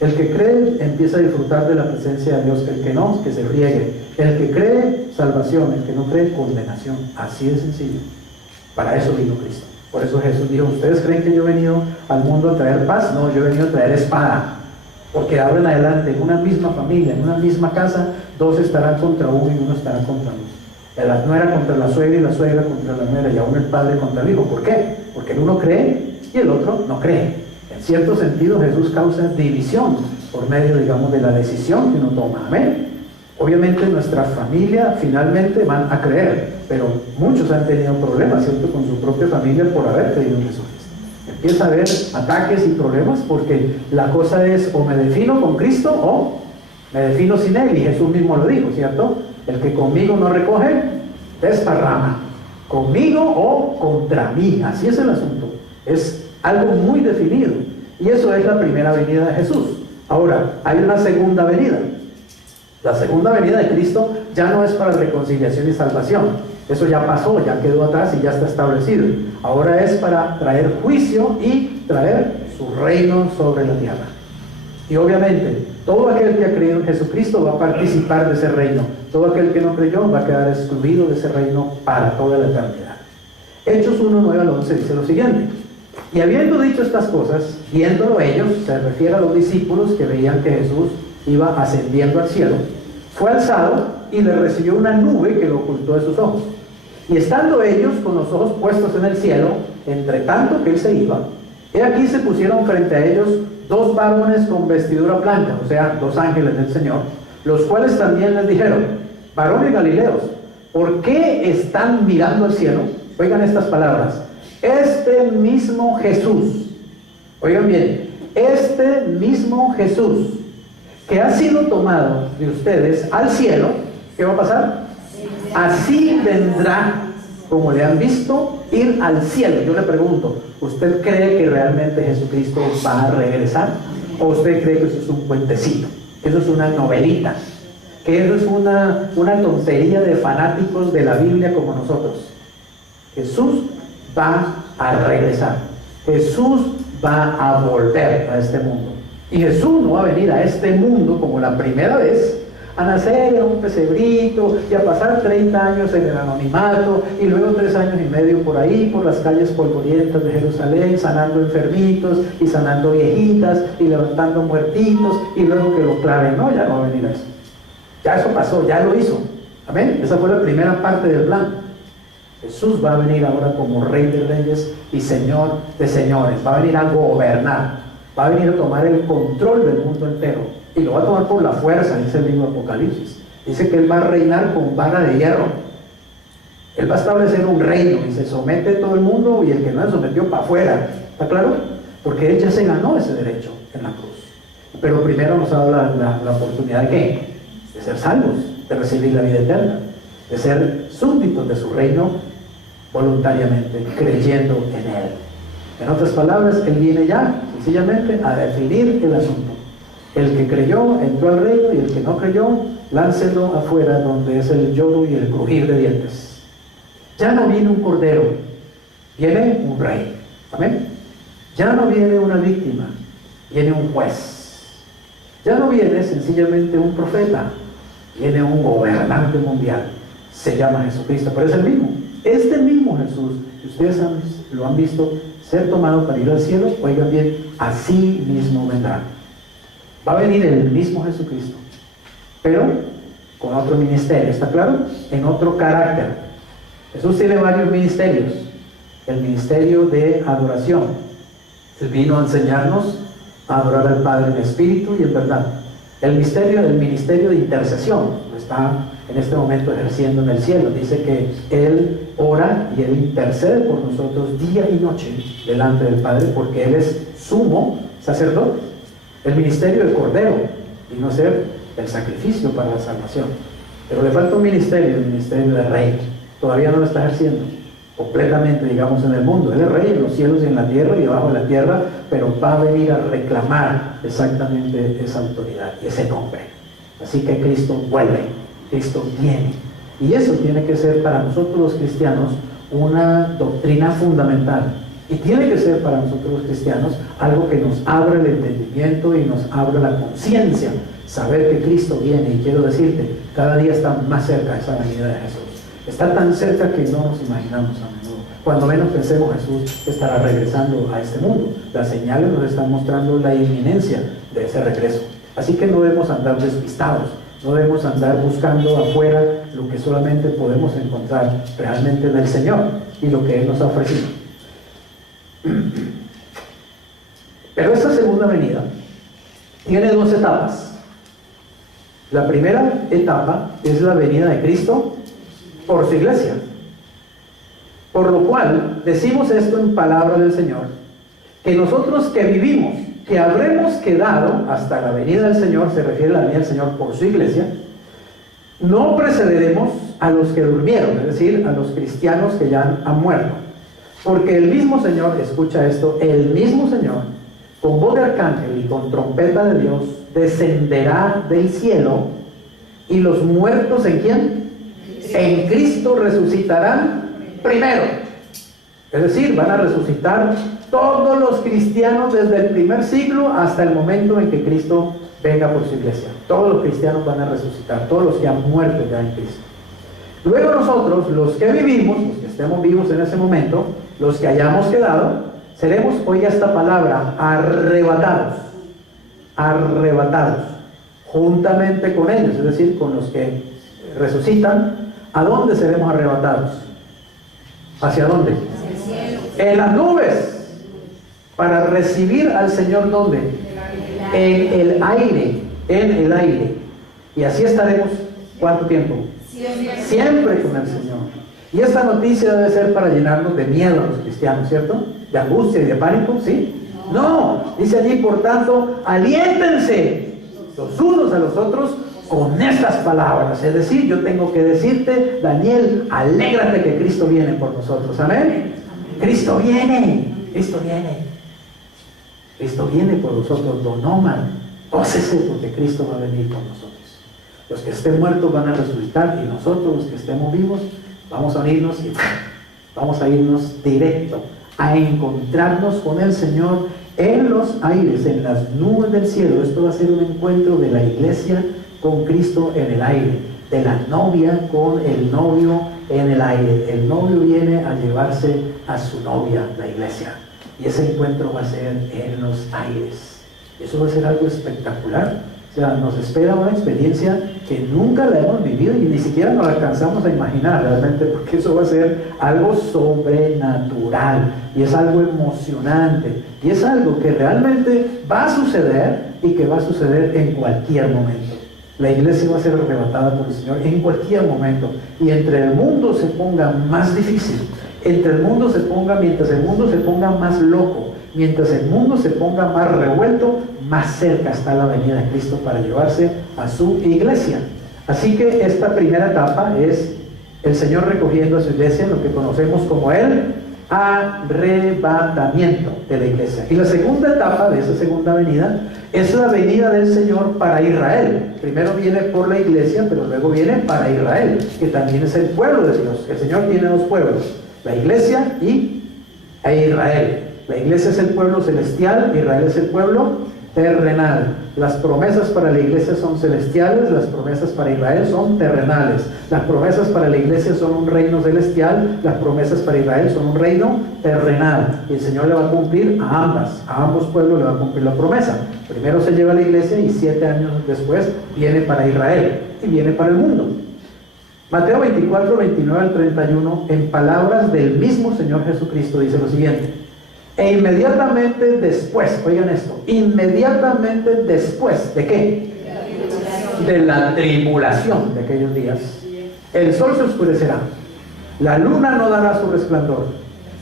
El que cree empieza a disfrutar de la presencia de Dios, el que no, que se friegue. El que cree, salvación; el que no cree, condenación. Así de sencillo. Para eso vino Cristo. Por eso Jesús dijo, ¿ustedes creen que yo he venido al mundo a traer paz? No, yo he venido a traer espada. Porque ahora en adelante, en una misma familia, en una misma casa, dos estarán contra uno y uno estará contra uno. La nuera contra la suegra y la suegra contra la nuera, y aún el padre contra el hijo. ¿Por qué? Porque el uno cree y el otro no cree. En cierto sentido, Jesús causa división por medio, digamos, de la decisión que uno toma. Amén. Obviamente nuestra familia finalmente van a creer, pero muchos han tenido problemas, ¿cierto?, con su propia familia por haber creído en Jesucristo. Empieza a haber ataques y problemas porque la cosa es: o me defino con Cristo o me defino sin Él. Y Jesús mismo lo dijo, ¿cierto? El que conmigo no recoge, desparrama. Conmigo o contra mí. Así es el asunto. Es algo muy definido. Y eso es la primera venida de Jesús. Ahora, hay una segunda venida. La segunda venida de Cristo ya no es para reconciliación y salvación. Eso ya pasó, ya quedó atrás y ya está establecido. Ahora es para traer juicio y traer su reino sobre la tierra. Y obviamente, todo aquel que ha creído en Jesucristo va a participar de ese reino. Todo aquel que no creyó va a quedar excluido de ese reino para toda la eternidad. Hechos 1, 9 al 11 dice lo siguiente: y habiendo dicho estas cosas, viéndolo ellos, se refiere a los discípulos que veían que Jesús iba ascendiendo al cielo, fue alzado y le recibió una nube que lo ocultó de sus ojos. Y estando ellos con los ojos puestos en el cielo, entre tanto que él se iba, he aquí se pusieron frente a ellos dos varones con vestidura blanca, o sea, dos ángeles del Señor, los cuales también les dijeron: varones galileos, ¿por qué están mirando al cielo? Oigan estas palabras: este mismo Jesús, oigan bien, este mismo Jesús que ha sido tomado de ustedes al cielo, ¿qué va a pasar? Así vendrá como le han visto ir al cielo. Yo le pregunto, ¿usted cree que realmente Jesucristo va a regresar? ¿O usted cree que eso es un cuentecito? Eso es una novelita, que eso es una tontería de fanáticos de la Biblia como nosotros. Jesús va a regresar. Jesús va a volver a este mundo. Y Jesús no va a venir a este mundo como la primera vez, a nacer en un pesebrito y a pasar 30 años en el anonimato y luego 3 años y medio por ahí, por las calles polvorientas de Jerusalén, sanando enfermitos y sanando viejitas y levantando muertitos y luego que lo claven. No, ya no va a venir a eso. Ya eso pasó, ya lo hizo. Amén. Esa fue la primera parte del plan. Jesús va a venir ahora como Rey de Reyes y Señor de Señores. Va a venir a gobernar. Va a venir a tomar el control del mundo entero. Y lo va a tomar por la fuerza, dice el libro de Apocalipsis. Dice que Él va a reinar con vara de hierro. Él va a establecer un reino y se somete a todo el mundo, y el que no se sometió para afuera. ¿Está claro? Porque Él ya se ganó ese derecho en la cruz. Pero primero nos ha dado la oportunidad de ¿qué? De ser salvos, de recibir la vida eterna, de ser súbditos de su reino voluntariamente, creyendo en Él. En otras palabras, Él viene ya sencillamente a definir el asunto. El que creyó entró al reino, y el que no creyó, láncelo afuera, donde es el lloro y el crujir de dientes. Ya no viene un cordero, viene un rey. Amén. Ya no viene una víctima, viene un juez. Ya no viene sencillamente un profeta, viene un gobernante mundial. Se llama Jesucristo, pero es el mismo. Este mismo Jesús que ustedes lo han visto ser tomado para ir al cielo, oigan bien, así mismo vendrá. Va a venir el mismo Jesucristo, pero con otro ministerio, ¿está claro? En otro carácter. Jesús tiene varios ministerios. El ministerio de adoración. Él vino a enseñarnos a adorar al Padre en espíritu y en verdad. El ministerio de intercesión lo está en este momento ejerciendo en el cielo. Dice que Él ora y Él intercede por nosotros día y noche delante del Padre, porque Él es sumo sacerdote. El ministerio del Cordero vino a ser el sacrificio para la salvación. Pero le falta un ministerio, el ministerio del Rey. Todavía no lo está ejerciendo completamente, digamos, en el mundo. Él es Rey en los cielos y en la tierra y debajo de la tierra, pero va a venir a reclamar exactamente esa autoridad y ese nombre. Así que Cristo vuelve, Cristo viene. Y eso tiene que ser para nosotros los cristianos una doctrina fundamental. Y tiene que ser para nosotros los cristianos algo que nos abra el entendimiento y nos abra la conciencia. Saber que Cristo viene, y quiero decirte, cada día está más cerca esa venida de Jesús. Está tan cerca que no nos imaginamos a menudo. Cuando menos pensemos, Jesús estará regresando a este mundo. Las señales nos están mostrando la inminencia de ese regreso. Así que no debemos andar despistados, no debemos andar buscando afuera lo que solamente podemos encontrar realmente en el Señor y lo que Él nos ha ofrecido. Pero esta segunda venida tiene dos etapas. La primera etapa es la venida de Cristo por su iglesia. Por lo cual, decimos esto en palabra del Señor, que nosotros que vivimos, que habremos quedado hasta la venida del Señor, se refiere a la venida del Señor por su iglesia, no precederemos a los que durmieron, es decir, a los cristianos que ya han muerto. Porque el mismo Señor, escucha esto, el mismo Señor, con voz de arcángel y con trompeta de Dios, descenderá del cielo, y los muertos ¿en quién? En Cristo resucitarán primero. Es decir, van a resucitar todos los cristianos desde el primer siglo hasta el momento en que Cristo venga por su iglesia. Todos los cristianos van a resucitar, todos los que han muerto ya en Cristo. Luego nosotros, los que vivimos, los que estemos vivos en ese momento, los que hayamos quedado, seremos, oiga esta palabra, arrebatados, arrebatados, juntamente con ellos, es decir, con los que resucitan. ¿A dónde seremos arrebatados? ¿Hacia dónde? Hacia el cielo. En las nubes, para recibir al Señor, ¿dónde? En el aire, en el aire. Y así estaremos, ¿cuánto tiempo? Siempre con el Señor. Y esta noticia debe ser para llenarnos de miedo a los cristianos, ¿cierto? De angustia y de pánico, ¿sí? No, dice allí, por tanto, aliéntense los unos a los otros con estas palabras. Es decir, yo tengo que decirte, Daniel, alégrate que Cristo viene por nosotros. ¿Amén? Cristo viene, Cristo viene. Cristo viene por nosotros. Don Omar, gócese porque Cristo va a venir por nosotros. Los que estén muertos van a resucitar y nosotros, los que estemos vivos, vamos a unirnos y vamos a irnos directo a encontrarnos con el Señor en los aires, en las nubes del cielo. Esto va a ser un encuentro de la iglesia con Cristo en el aire, de la novia con el novio en el aire. El novio viene a llevarse a su novia, la iglesia, y ese encuentro va a ser en los aires. Eso va a ser algo espectacular. O sea, nos espera una experiencia que nunca la hemos vivido y ni siquiera nos alcanzamos a imaginar realmente, porque eso va a ser algo sobrenatural y es algo emocionante y es algo que realmente va a suceder y que va a suceder en cualquier momento. La iglesia va a ser arrebatada por el Señor en cualquier momento, y entre el mundo se ponga más difícil, mientras el mundo se ponga más loco, mientras el mundo se ponga más revuelto, más cerca está la venida de Cristo para llevarse a su iglesia. Así que esta primera etapa es el Señor recogiendo a su iglesia, lo que conocemos como el arrebatamiento de la iglesia. Y la segunda etapa de esa segunda venida es la venida del Señor para Israel. Primero viene por la iglesia, pero luego viene para Israel, que también es el pueblo de Dios. El Señor tiene dos pueblos, la iglesia e Israel. La iglesia es el pueblo celestial, Israel es el pueblo terrenal. Las promesas para la iglesia son celestiales, las promesas para Israel son terrenales. Las promesas para la iglesia son un reino celestial, las promesas para Israel son un reino terrenal. Y el Señor le va a cumplir a ambos pueblos le va a cumplir la promesa. Primero se lleva a la iglesia y 7 años después viene para Israel y viene para el mundo. Mateo 24, 29 al 31, en palabras del mismo Señor Jesucristo, dice lo siguiente: e inmediatamente después, oigan esto, inmediatamente después, ¿de qué? De la tribulación de aquellos días, el sol se oscurecerá, la luna no dará su resplandor,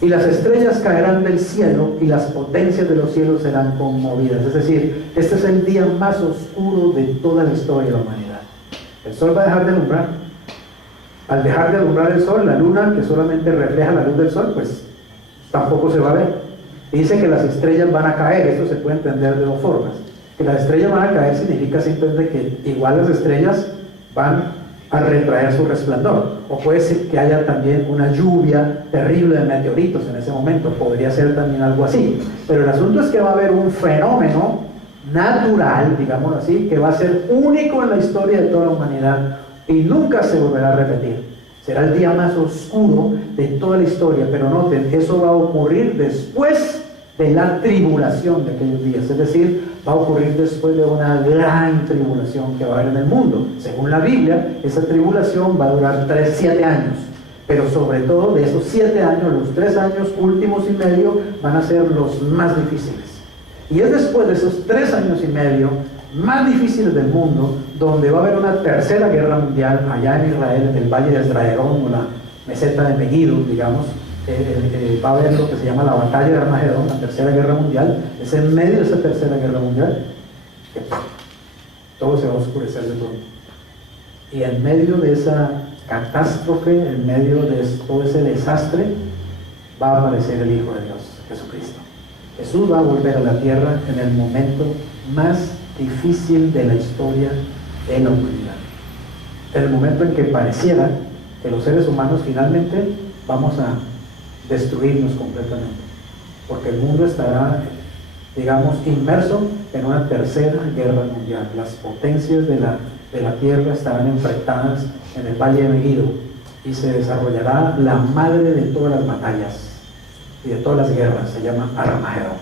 y las estrellas caerán del cielo, y las potencias de los cielos serán conmovidas. Es decir, este es el día más oscuro de toda la historia de la humanidad. El sol va a dejar de alumbrar. Al dejar de alumbrar el sol, la luna, que solamente refleja la luz del sol, pues tampoco se va a ver. Dice que las estrellas van a caer. Esto se puede entender de dos formas. Que las estrellas van a caer significa simplemente que igual las estrellas van a retraer su resplandor, o puede ser que haya también una lluvia terrible de meteoritos en ese momento, podría ser también algo así. Pero el asunto es que va a haber un fenómeno natural, digámoslo así, que va a ser único en la historia de toda la humanidad y nunca se volverá a repetir. Será el día más oscuro de toda la historia, pero noten, eso va a ocurrir después de la tribulación de aquellos días, es decir, va a ocurrir después de una gran tribulación que va a haber en el mundo. Según la Biblia, esa tribulación va a durar 7 años. Pero sobre todo de esos 7 años, los 3 años últimos y medio van a ser los más difíciles. Y es después de esos 3 años y medio más difíciles del mundo, donde va a haber una tercera guerra mundial allá en Israel, en el Valle de Esdraelón, o la meseta de Megiddo, digamos. Va a haber lo que se llama la batalla de Armagedón, la tercera guerra mundial. Es en medio de esa tercera guerra mundial que todo se va a oscurecer de pronto. Y en medio de esa catástrofe, en medio de todo ese desastre, va a aparecer el Hijo de Dios, Jesucristo. Jesús va a volver a la tierra en el momento más difícil de la historia de la humanidad. En el momento en que pareciera que los seres humanos finalmente vamos a destruirnos completamente, porque el mundo estará, digamos, inmerso en una tercera guerra mundial. Las potencias de la tierra estarán enfrentadas en el Valle de Megiddo y se desarrollará la madre de todas las batallas y de todas las guerras, se llama Armagedón.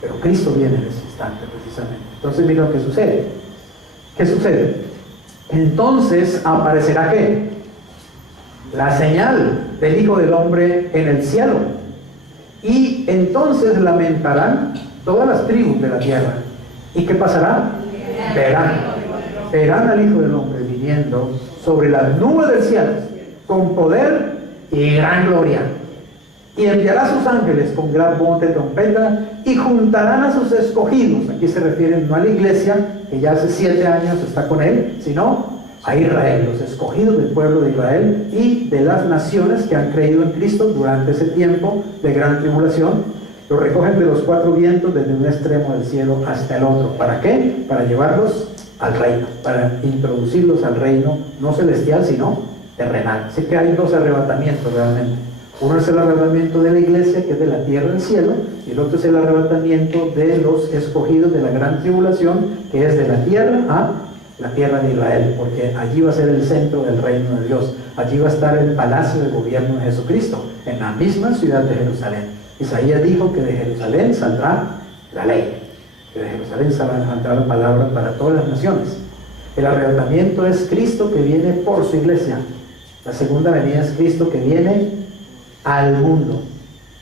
Pero Cristo viene en ese instante precisamente. Entonces mira lo que sucede. ¿Qué sucede? Entonces aparecerá ¿qué? La señal del Hijo del Hombre en el cielo, y entonces lamentarán todas las tribus de la tierra. ¿Y qué pasará? Verán al Hijo del Hombre viniendo sobre las nubes del cielo con poder y gran gloria, y enviará a sus ángeles con gran voz de trompeta, y juntarán a sus escogidos. Aquí se refieren no a la iglesia, que ya hace 7 años está con él, sino a Israel, los escogidos del pueblo de Israel y de las naciones que han creído en Cristo durante ese tiempo de gran tribulación. Los recogen de los 4 vientos, desde un extremo del cielo hasta el otro. ¿Para qué? Para llevarlos al reino, para introducirlos al reino, no celestial, sino terrenal. Así que hay 2 arrebatamientos realmente. Uno es el arrebatamiento de la iglesia, que es de la tierra al cielo, y el otro es el arrebatamiento de los escogidos de la gran tribulación, que es de la tierra a la tierra de Israel, porque allí va a ser el centro del reino de Dios. Allí va a estar el palacio de gobierno de Jesucristo, en la misma ciudad de Jerusalén. Isaías dijo que de Jerusalén saldrá la ley, que de Jerusalén saldrá la palabra para todas las naciones. El arrebatamiento es Cristo que viene por su iglesia. La segunda venida es Cristo que viene al mundo.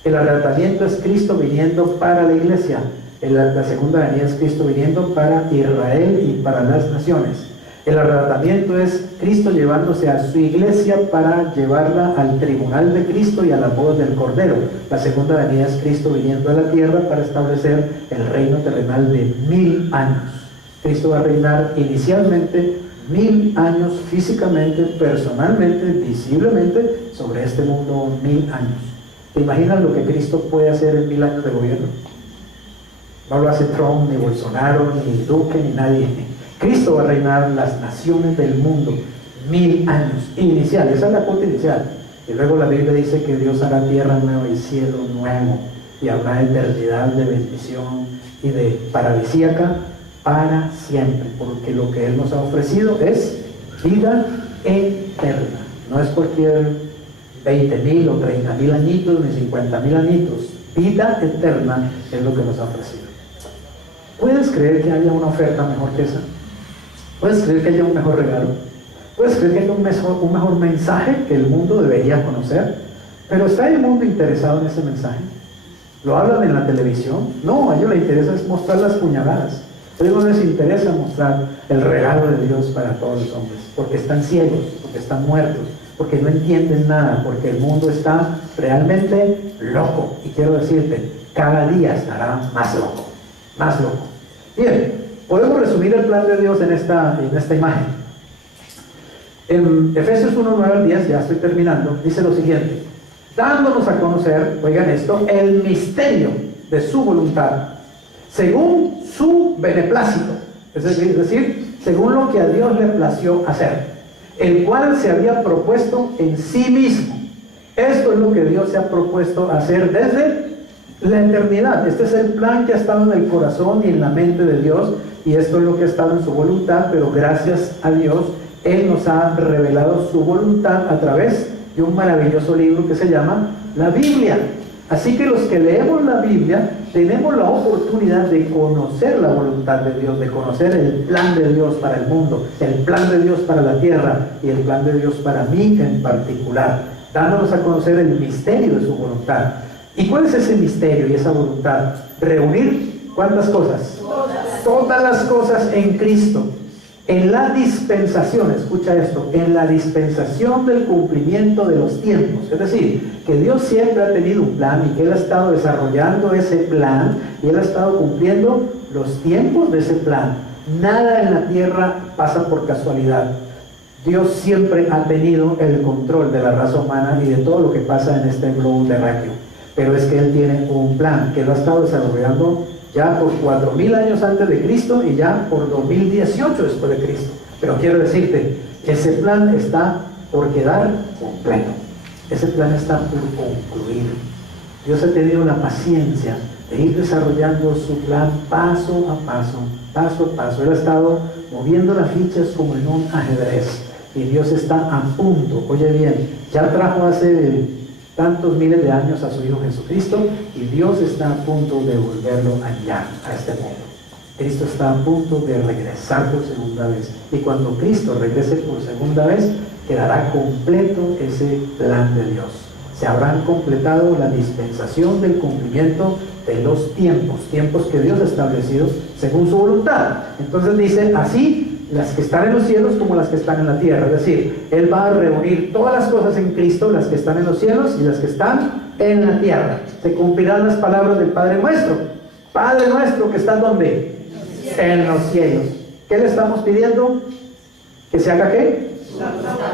El arrebatamiento es Cristo viniendo para la iglesia. La segunda venida es Cristo viniendo para Israel y para las naciones. El arrebatamiento es Cristo llevándose a su iglesia para llevarla al tribunal de Cristo y a la boda del Cordero. La segunda venida es Cristo viniendo a la tierra para establecer el reino terrenal de 1000 años. Cristo va a reinar inicialmente 1000 años físicamente, personalmente, visiblemente sobre este mundo. 1000 años. ¿Te imaginas lo que Cristo puede hacer en 1000 años de gobierno? No lo hace Trump, ni Bolsonaro, ni Duque, ni nadie. Cristo va a reinar las naciones del mundo 1000 años. Inicial, esa es la cuota inicial. Y luego la Biblia dice que Dios hará tierra nueva y cielo nuevo. Y habrá eternidad de bendición y de paradisíaca para siempre. Porque lo que Él nos ha ofrecido es vida eterna. No es cualquier 20.000 o 30.000 añitos, ni 50.000 añitos. Vida eterna es lo que nos ha ofrecido. ¿Puedes creer que haya una oferta mejor que esa? ¿Puedes creer que haya un mejor regalo? ¿Puedes creer que haya un mejor mensaje que el mundo debería conocer? Pero ¿está el mundo interesado en ese mensaje? ¿Lo hablan en la televisión? No, a ellos les interesa es mostrar las puñaladas. A ellos no les interesa mostrar el regalo de Dios para todos los hombres, porque están ciegos, porque están muertos, porque no entienden nada, porque el mundo está realmente loco. Y quiero decirte, cada día estará más loco, más loco. Bien, podemos resumir el plan de Dios en esta imagen. En Efesios 1, 9 al 10, ya estoy terminando, dice lo siguiente: dándonos a conocer, oigan esto, el misterio de su voluntad, según su beneplácito, es decir, según lo que a Dios le plació hacer, el cual se había propuesto en sí mismo. Esto es lo que Dios se ha propuesto hacer desde la eternidad. Este es el plan que ha estado en el corazón y en la mente de Dios, y esto es lo que ha estado en su voluntad, pero gracias a Dios, Él nos ha revelado su voluntad a través de un maravilloso libro que se llama la Biblia. Así que los que leemos la Biblia tenemos la oportunidad de conocer la voluntad de Dios, de conocer el plan de Dios para el mundo, el plan de Dios para la tierra y el plan de Dios para mí en particular, dándonos a conocer el misterio de su voluntad. ¿Y cuál es ese misterio y esa voluntad? Reunir, ¿cuántas cosas? Todas las cosas en Cristo. En la dispensación, escucha esto, en la dispensación del cumplimiento de los tiempos. Es decir, que Dios siempre ha tenido un plan y que Él ha estado desarrollando ese plan y Él ha estado cumpliendo los tiempos de ese plan. Nada en la tierra pasa por casualidad. Dios siempre ha tenido el control de la raza humana y de todo lo que pasa en este globo terráqueo. Pero es que Él tiene un plan que Él ha estado desarrollando ya por 4000 años antes de Cristo y ya por 2018 después de Cristo. Pero quiero decirte, ese plan está por quedar completo. Ese plan está por concluir. Dios ha tenido la paciencia de ir desarrollando su plan paso a paso, paso a paso. Él ha estado moviendo las fichas como en un ajedrez. Y Dios está a punto, oye bien, ya trajo hace tantos miles de años a su Hijo Jesucristo y Dios está a punto de volverlo allá, a este mundo. Cristo está a punto de regresar por segunda vez y cuando Cristo regrese por segunda vez quedará completo ese plan de Dios. Se habrán completado la dispensación del cumplimiento de los tiempos que Dios ha establecido según su voluntad. Entonces dice así, las que están en los cielos como las que están en la tierra. Es decir, Él va a reunir todas las cosas en Cristo, las que están en los cielos y las que están en la tierra. Se cumplirán las palabras del Padre nuestro. Padre nuestro que está ¿dónde? En los cielos. ¿Qué le estamos pidiendo? ¿Que se haga qué?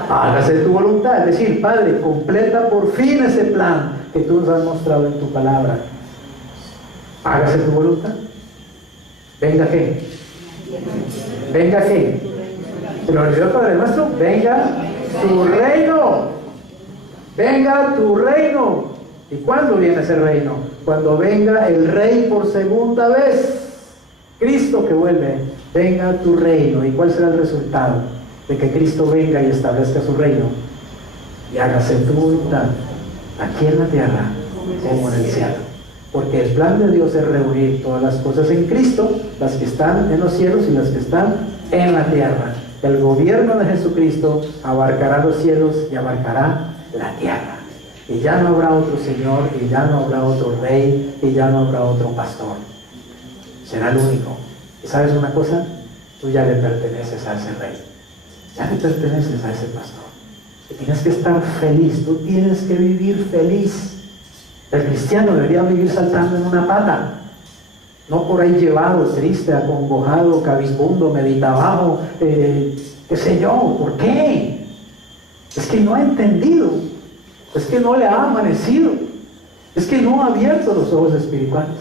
Hágase tu voluntad. Es decir, Padre, completa por fin ese plan que tú nos has mostrado en tu palabra. Hágase tu voluntad. Venga qué. Venga qué. Se lo olvidó el Padre nuestro. Venga tu reino. Venga tu reino. ¿Y cuándo viene ese reino? Cuando venga el Rey por segunda vez. Cristo que vuelve. Venga tu reino. ¿Y cuál será el resultado de que Cristo venga y establezca su reino? Y hágase tu voluntad aquí en la tierra como en el cielo. Porque el plan de Dios es reunir todas las cosas en Cristo, las que están en los cielos y las que están en la tierra. El gobierno de Jesucristo abarcará los cielos y abarcará la tierra. Y ya no habrá otro Señor, y ya no habrá otro Rey, y ya no habrá otro pastor. Será el único. ¿Y sabes una cosa? Tú ya le perteneces a ese Rey. Ya le perteneces a ese pastor. Y tienes que estar feliz, tú tienes que vivir feliz. El cristiano debería vivir saltando en una pata, no por ahí llevado, triste, acongojado, cabizbundo, meditabajo, qué sé yo. ¿Por qué? Es que no ha entendido, es que no le ha amanecido, es que no ha abierto los ojos espirituales,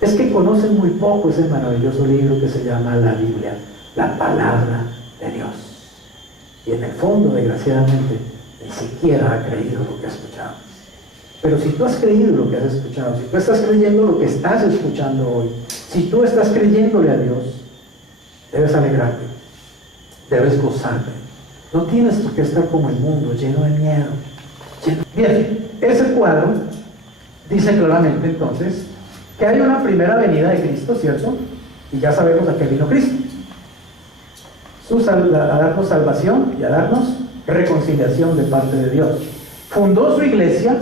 es que conoce muy poco ese maravilloso libro que se llama la Biblia, la palabra de Dios. Y en el fondo, desgraciadamente, ni siquiera ha creído lo que ha escuchado. Pero si tú has creído lo que has escuchado, si tú estás creyendo lo que estás escuchando hoy, si tú estás creyéndole a Dios, debes alegrarte, debes gozarte. No tienes por qué estar como el mundo, lleno de miedo. Bien, ese cuadro dice claramente entonces que hay una primera venida de Cristo, ¿cierto? Y ya sabemos a qué vino Cristo. A darnos salvación y a darnos reconciliación de parte de Dios. Fundó su iglesia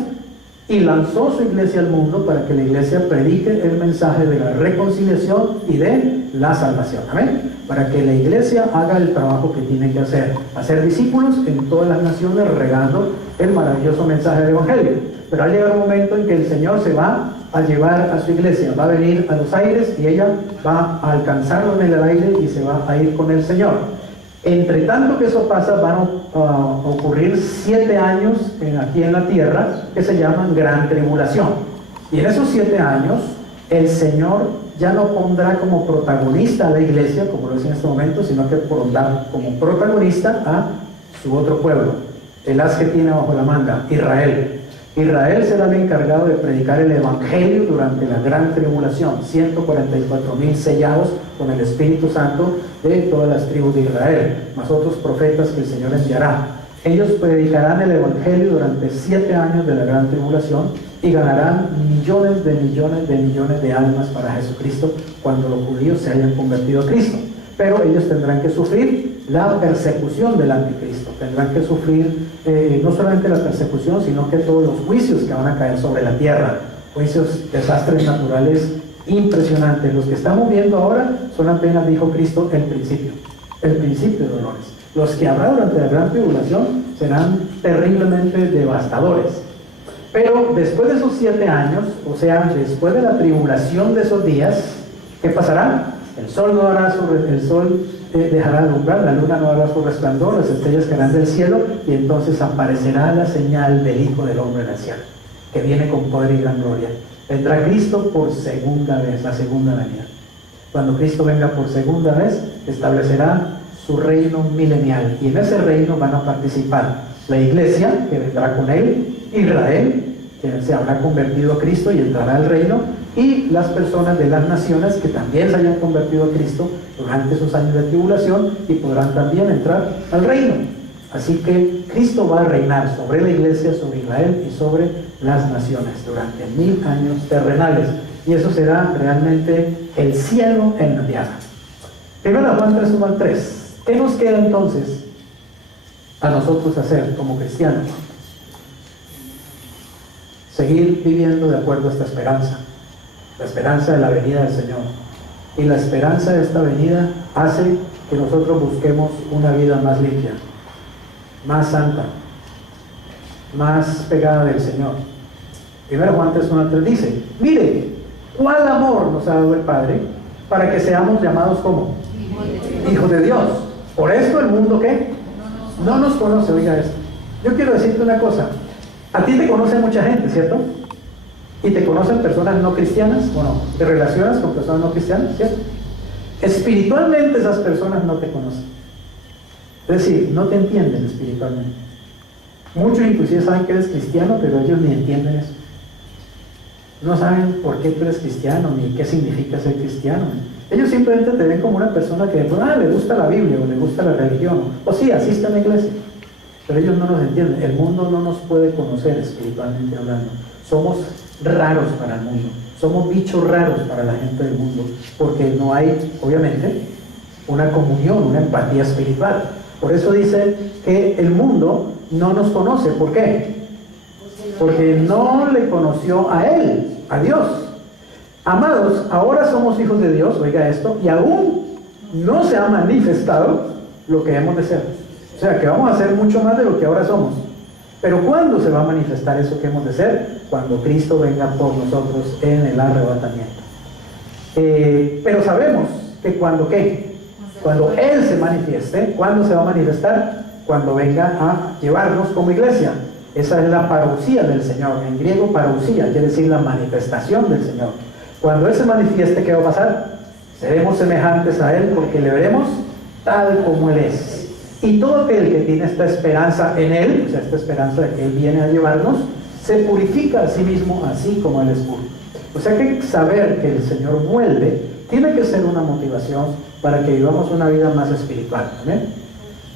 y lanzó su iglesia al mundo para que la iglesia predique el mensaje de la reconciliación y de la salvación. Amén. Para que la iglesia haga el trabajo que tiene que hacer discípulos en todas las naciones, regando el maravilloso mensaje del Evangelio. Pero ha llegado un momento en que el Señor se va a llevar a su iglesia, va a venir a los aires y ella va a alcanzarlo en el aire y se va a ir con el Señor. Entre tanto que eso pasa, van a ocurrir 7 años aquí en la tierra que se llaman Gran Tribulación. Y en esos 7 años, el Señor ya no pondrá como protagonista a la iglesia, como lo es en este momento, sino que pondrá como protagonista a su otro pueblo, el as que tiene bajo la manga, Israel. Israel será el encargado de predicar el Evangelio durante la Gran Tribulación, 144,000 sellados con el Espíritu Santo de todas las tribus de Israel, más otros profetas que el Señor enviará. Ellos predicarán el Evangelio durante 7 años de la Gran Tribulación y ganarán millones de millones de millones de almas para Jesucristo cuando los judíos se hayan convertido a Cristo. Pero ellos tendrán que sufrir la persecución del anticristo, tendrán que sufrir no solamente la persecución, sino que todos los juicios que van a caer sobre la tierra, juicios, desastres naturales impresionantes. Los que estamos viendo ahora son apenas, dijo Cristo, el principio de dolores. Los que habrá durante la gran tribulación serán terriblemente devastadores. Pero después de esos 7 años, o sea, después de la tribulación de esos días, ¿qué pasará? El sol no hará dejará de alumbrar, la luna no hará su resplandor, las estrellas caerán del cielo, y entonces aparecerá la señal del Hijo del Hombre en el cielo, que viene con poder y gran gloria. Vendrá Cristo por segunda vez, la segunda venida. Cuando Cristo venga por segunda vez, establecerá su reino milenial, y en ese reino van a participar la iglesia, que vendrá con él, Israel, que se habrá convertido a Cristo y entrará al reino, y las personas de las naciones que también se hayan convertido a Cristo durante esos años de tribulación y podrán también entrar al reino. Así que Cristo va a reinar sobre la iglesia, sobre Israel y sobre las naciones durante 1000 años terrenales, y eso será realmente el cielo en la tierra. Primero Juan 3, 1 al 3. ¿Qué nos queda entonces a nosotros hacer como cristianos? Seguir viviendo de acuerdo a esta esperanza, la esperanza de la venida del Señor. Y la esperanza de esta venida hace que nosotros busquemos una vida más limpia, más santa, más pegada del Señor. Primero Juan 3, 1 al 3 dice: mire, cuál amor nos ha dado el Padre para que seamos llamados como hijos de Dios. Por esto el mundo, ¿qué? No nos conoce. Oiga esto. Yo quiero decirte una cosa. A ti te conoce mucha gente, ¿cierto? Y te conocen personas no cristianas, ¿o no? Te relacionas con personas no cristianas, ¿cierto? Espiritualmente esas personas no te conocen. Es decir, no te entienden espiritualmente. Muchos inclusive saben que eres cristiano, pero ellos ni entienden eso. No saben por qué tú eres cristiano, ni qué significa ser cristiano. Ellos simplemente te ven como una persona que le gusta la Biblia, o le gusta la religión, o sí, asiste a la iglesia. Pero ellos no nos entienden. El mundo no nos puede conocer espiritualmente hablando. Somos raros para el mundo. Somos bichos raros para la gente del mundo, porque no hay, obviamente, una comunión, una empatía espiritual. Por eso dice que el mundo no nos conoce. ¿Por qué? Porque no le conoció a Él, a Dios. Amados, ahora somos hijos de Dios, oiga esto, y aún no se ha manifestado lo que hemos de ser. O sea, que vamos a ser mucho más de lo que ahora somos. Pero ¿cuándo se va a manifestar eso que hemos de ser? Cuando Cristo venga por nosotros en el arrebatamiento. Pero sabemos que cuando Él se manifieste, ¿cuándo se va a manifestar? Cuando venga a llevarnos como iglesia. Esa es la parousia del Señor. En griego, parousia quiere decir la manifestación del Señor. Cuando Él se manifieste, ¿qué va a pasar? Seremos semejantes a Él porque le veremos tal como Él es. Y todo aquel que tiene esta esperanza en Él, o sea, esta esperanza de que Él viene a llevarnos, se purifica a sí mismo así como Él es puro. O sea que saber que el Señor vuelve tiene que ser una motivación para que vivamos una vida más espiritual, ¿eh?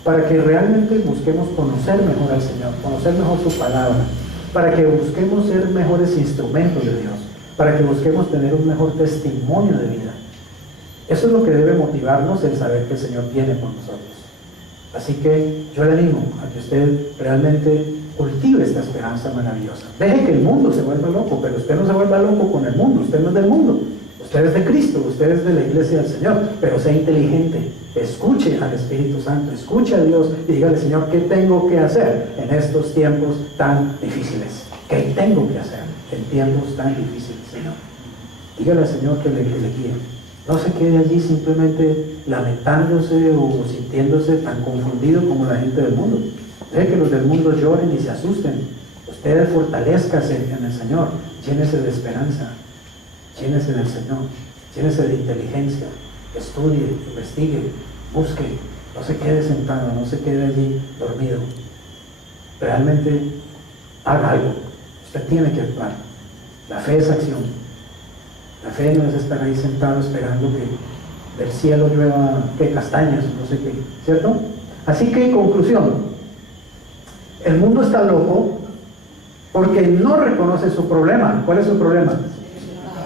Para que realmente busquemos conocer mejor al Señor, conocer mejor su palabra, para que busquemos ser mejores instrumentos de Dios, para que busquemos tener un mejor testimonio de vida. Eso es lo que debe motivarnos, el saber que el Señor viene con nosotros. Así que yo le animo a que usted realmente cultive esta esperanza maravillosa. Deje que el mundo se vuelva loco, pero usted no se vuelva loco con el mundo. Usted no es del mundo, usted es de Cristo, usted es de la iglesia del Señor. Pero sea inteligente, escuche al Espíritu Santo, escuche a Dios y dígale: Señor, ¿qué tengo que hacer en estos tiempos tan difíciles? ¿Qué tengo que hacer en tiempos tan difíciles, Señor? Dígale al Señor que le guíe. No se quede allí simplemente lamentándose o sintiéndose tan confundido como la gente del mundo. Deje que los del mundo lloren y se asusten. Usted fortalezcase en el Señor. Llénese de esperanza. Llénese del Señor. Llénese de inteligencia. Estudie, investigue, busque. No se quede sentado, no se quede allí dormido. Realmente haga algo. Usted tiene que actuar. La fe es acción. La fe no es estar ahí sentado esperando que del cielo llueva castañas, no sé qué, ¿cierto? Así que, conclusión, el mundo está loco porque no reconoce su problema. ¿Cuál es su problema?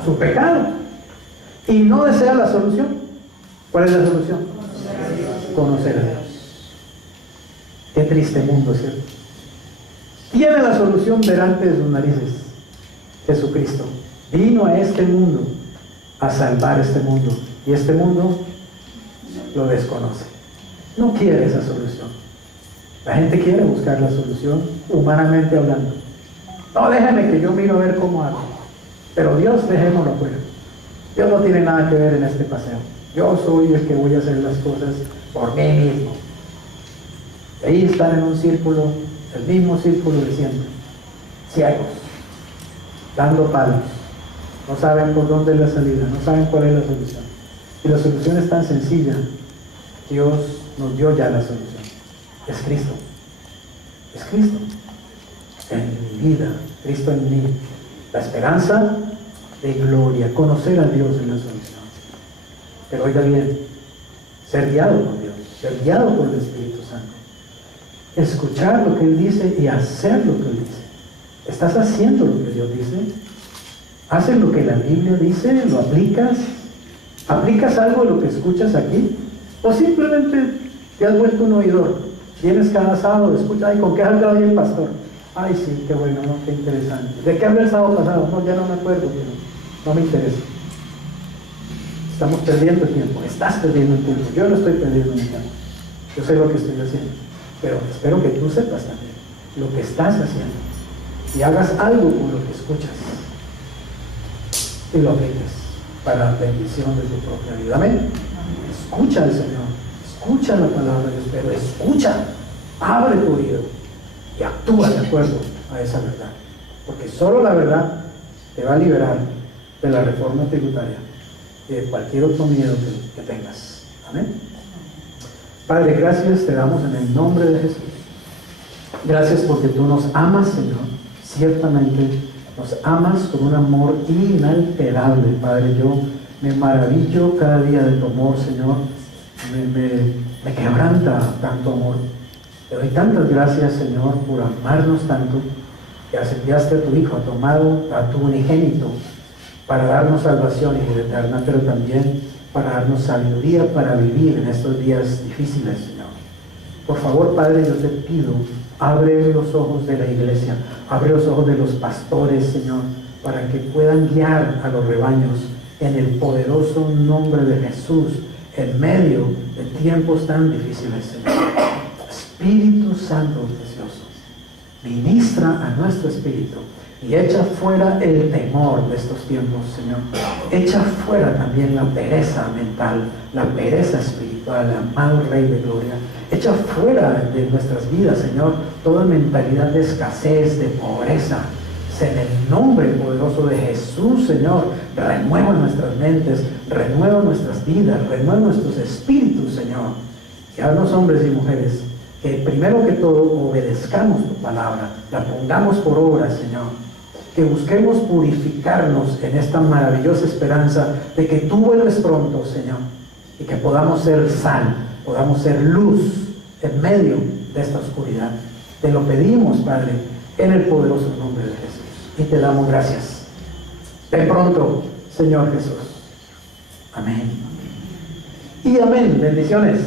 Su pecado. Y no desea la solución. ¿Cuál es la solución? Conocer a Dios. Qué triste mundo, ¿cierto? Tiene la solución delante de sus narices. Jesucristo vino a este mundo a salvar este mundo, y este mundo lo desconoce. No quiere esa solución. La gente quiere buscar la solución humanamente hablando. No, déjame que yo miro a ver cómo hago. Pero Dios, dejémoslo fuera. Dios no tiene nada que ver en este paseo. Yo soy el que voy a hacer las cosas por mí mismo. Y ahí están en un círculo, el mismo círculo de siempre. Ciegos, dando palos. No saben por dónde es la salida, no saben cuál es la solución. Y la solución es tan sencilla. Dios nos dio ya la solución. Es Cristo. Es Cristo. En mi vida, Cristo en mí. La esperanza de gloria, conocer a Dios en la solución. Pero oiga bien, ser guiado por Dios, ser guiado por el Espíritu Santo. Escuchar lo que Él dice y hacer lo que Él dice. ¿Estás haciendo lo que Dios dice? ¿Haces lo que la Biblia dice? ¿Lo aplicas? ¿Aplicas algo de lo que escuchas aquí? ¿O simplemente te has vuelto un oidor? Vienes cada sábado, escuchas, ay, ¿con qué habla hoy el pastor? Ay, sí, qué bueno, no, qué interesante. ¿De qué habló el sábado pasado? No, ya no me acuerdo, pero no me interesa. Estamos perdiendo tiempo, estás perdiendo tiempo. Yo no estoy perdiendo mi tiempo. Yo sé lo que estoy haciendo. Pero espero que tú sepas también lo que estás haciendo. Y hagas algo con lo que escuchas. Y lo apliques para la bendición de tu propia vida. Amén. Escucha al Señor. Escucha la palabra de Dios, pero escucha. Abre tu oído. Y actúa de acuerdo a esa verdad. Porque solo la verdad te va a liberar de la reforma tributaria y de cualquier otro miedo que tengas. Amén. Padre, gracias te damos en el nombre de Jesús. Gracias porque tú nos amas, Señor. Ciertamente nos amas con un amor inalterable, Padre. Yo me maravillo cada día de tu amor, Señor. Me quebranta tanto amor. Te doy tantas gracias, Señor, por amarnos tanto, que enviaste a tu Hijo, a tu unigénito, para darnos salvación y vida eterna, pero también para darnos sabiduría para vivir en estos días difíciles, Señor. Por favor, Padre, yo te pido, abre los ojos de la iglesia, abre los ojos de los pastores, Señor, para que puedan guiar a los rebaños en el poderoso nombre de Jesús, en medio de tiempos tan difíciles, Señor. Espíritu Santo precioso, ministra a nuestro espíritu y echa fuera el temor de estos tiempos, Señor. Echa fuera también la pereza mental, la pereza espiritual, amado Rey de Gloria. Echa fuera de nuestras vidas, Señor, toda mentalidad de escasez, de pobreza. En el nombre poderoso de Jesús, Señor, renueva nuestras mentes, renueva nuestras vidas, renueva nuestros espíritus, Señor. Y haznos hombres y mujeres que primero que todo obedezcamos tu palabra, la pongamos por obra, Señor, que busquemos purificarnos en esta maravillosa esperanza de que tú vuelves pronto, Señor, y que podamos ser sal, podamos ser luz en medio de esta oscuridad. Te lo pedimos, Padre, en el poderoso nombre de Jesús, y te damos gracias. Ven pronto, Señor Jesús. Amén. Y amén. Bendiciones.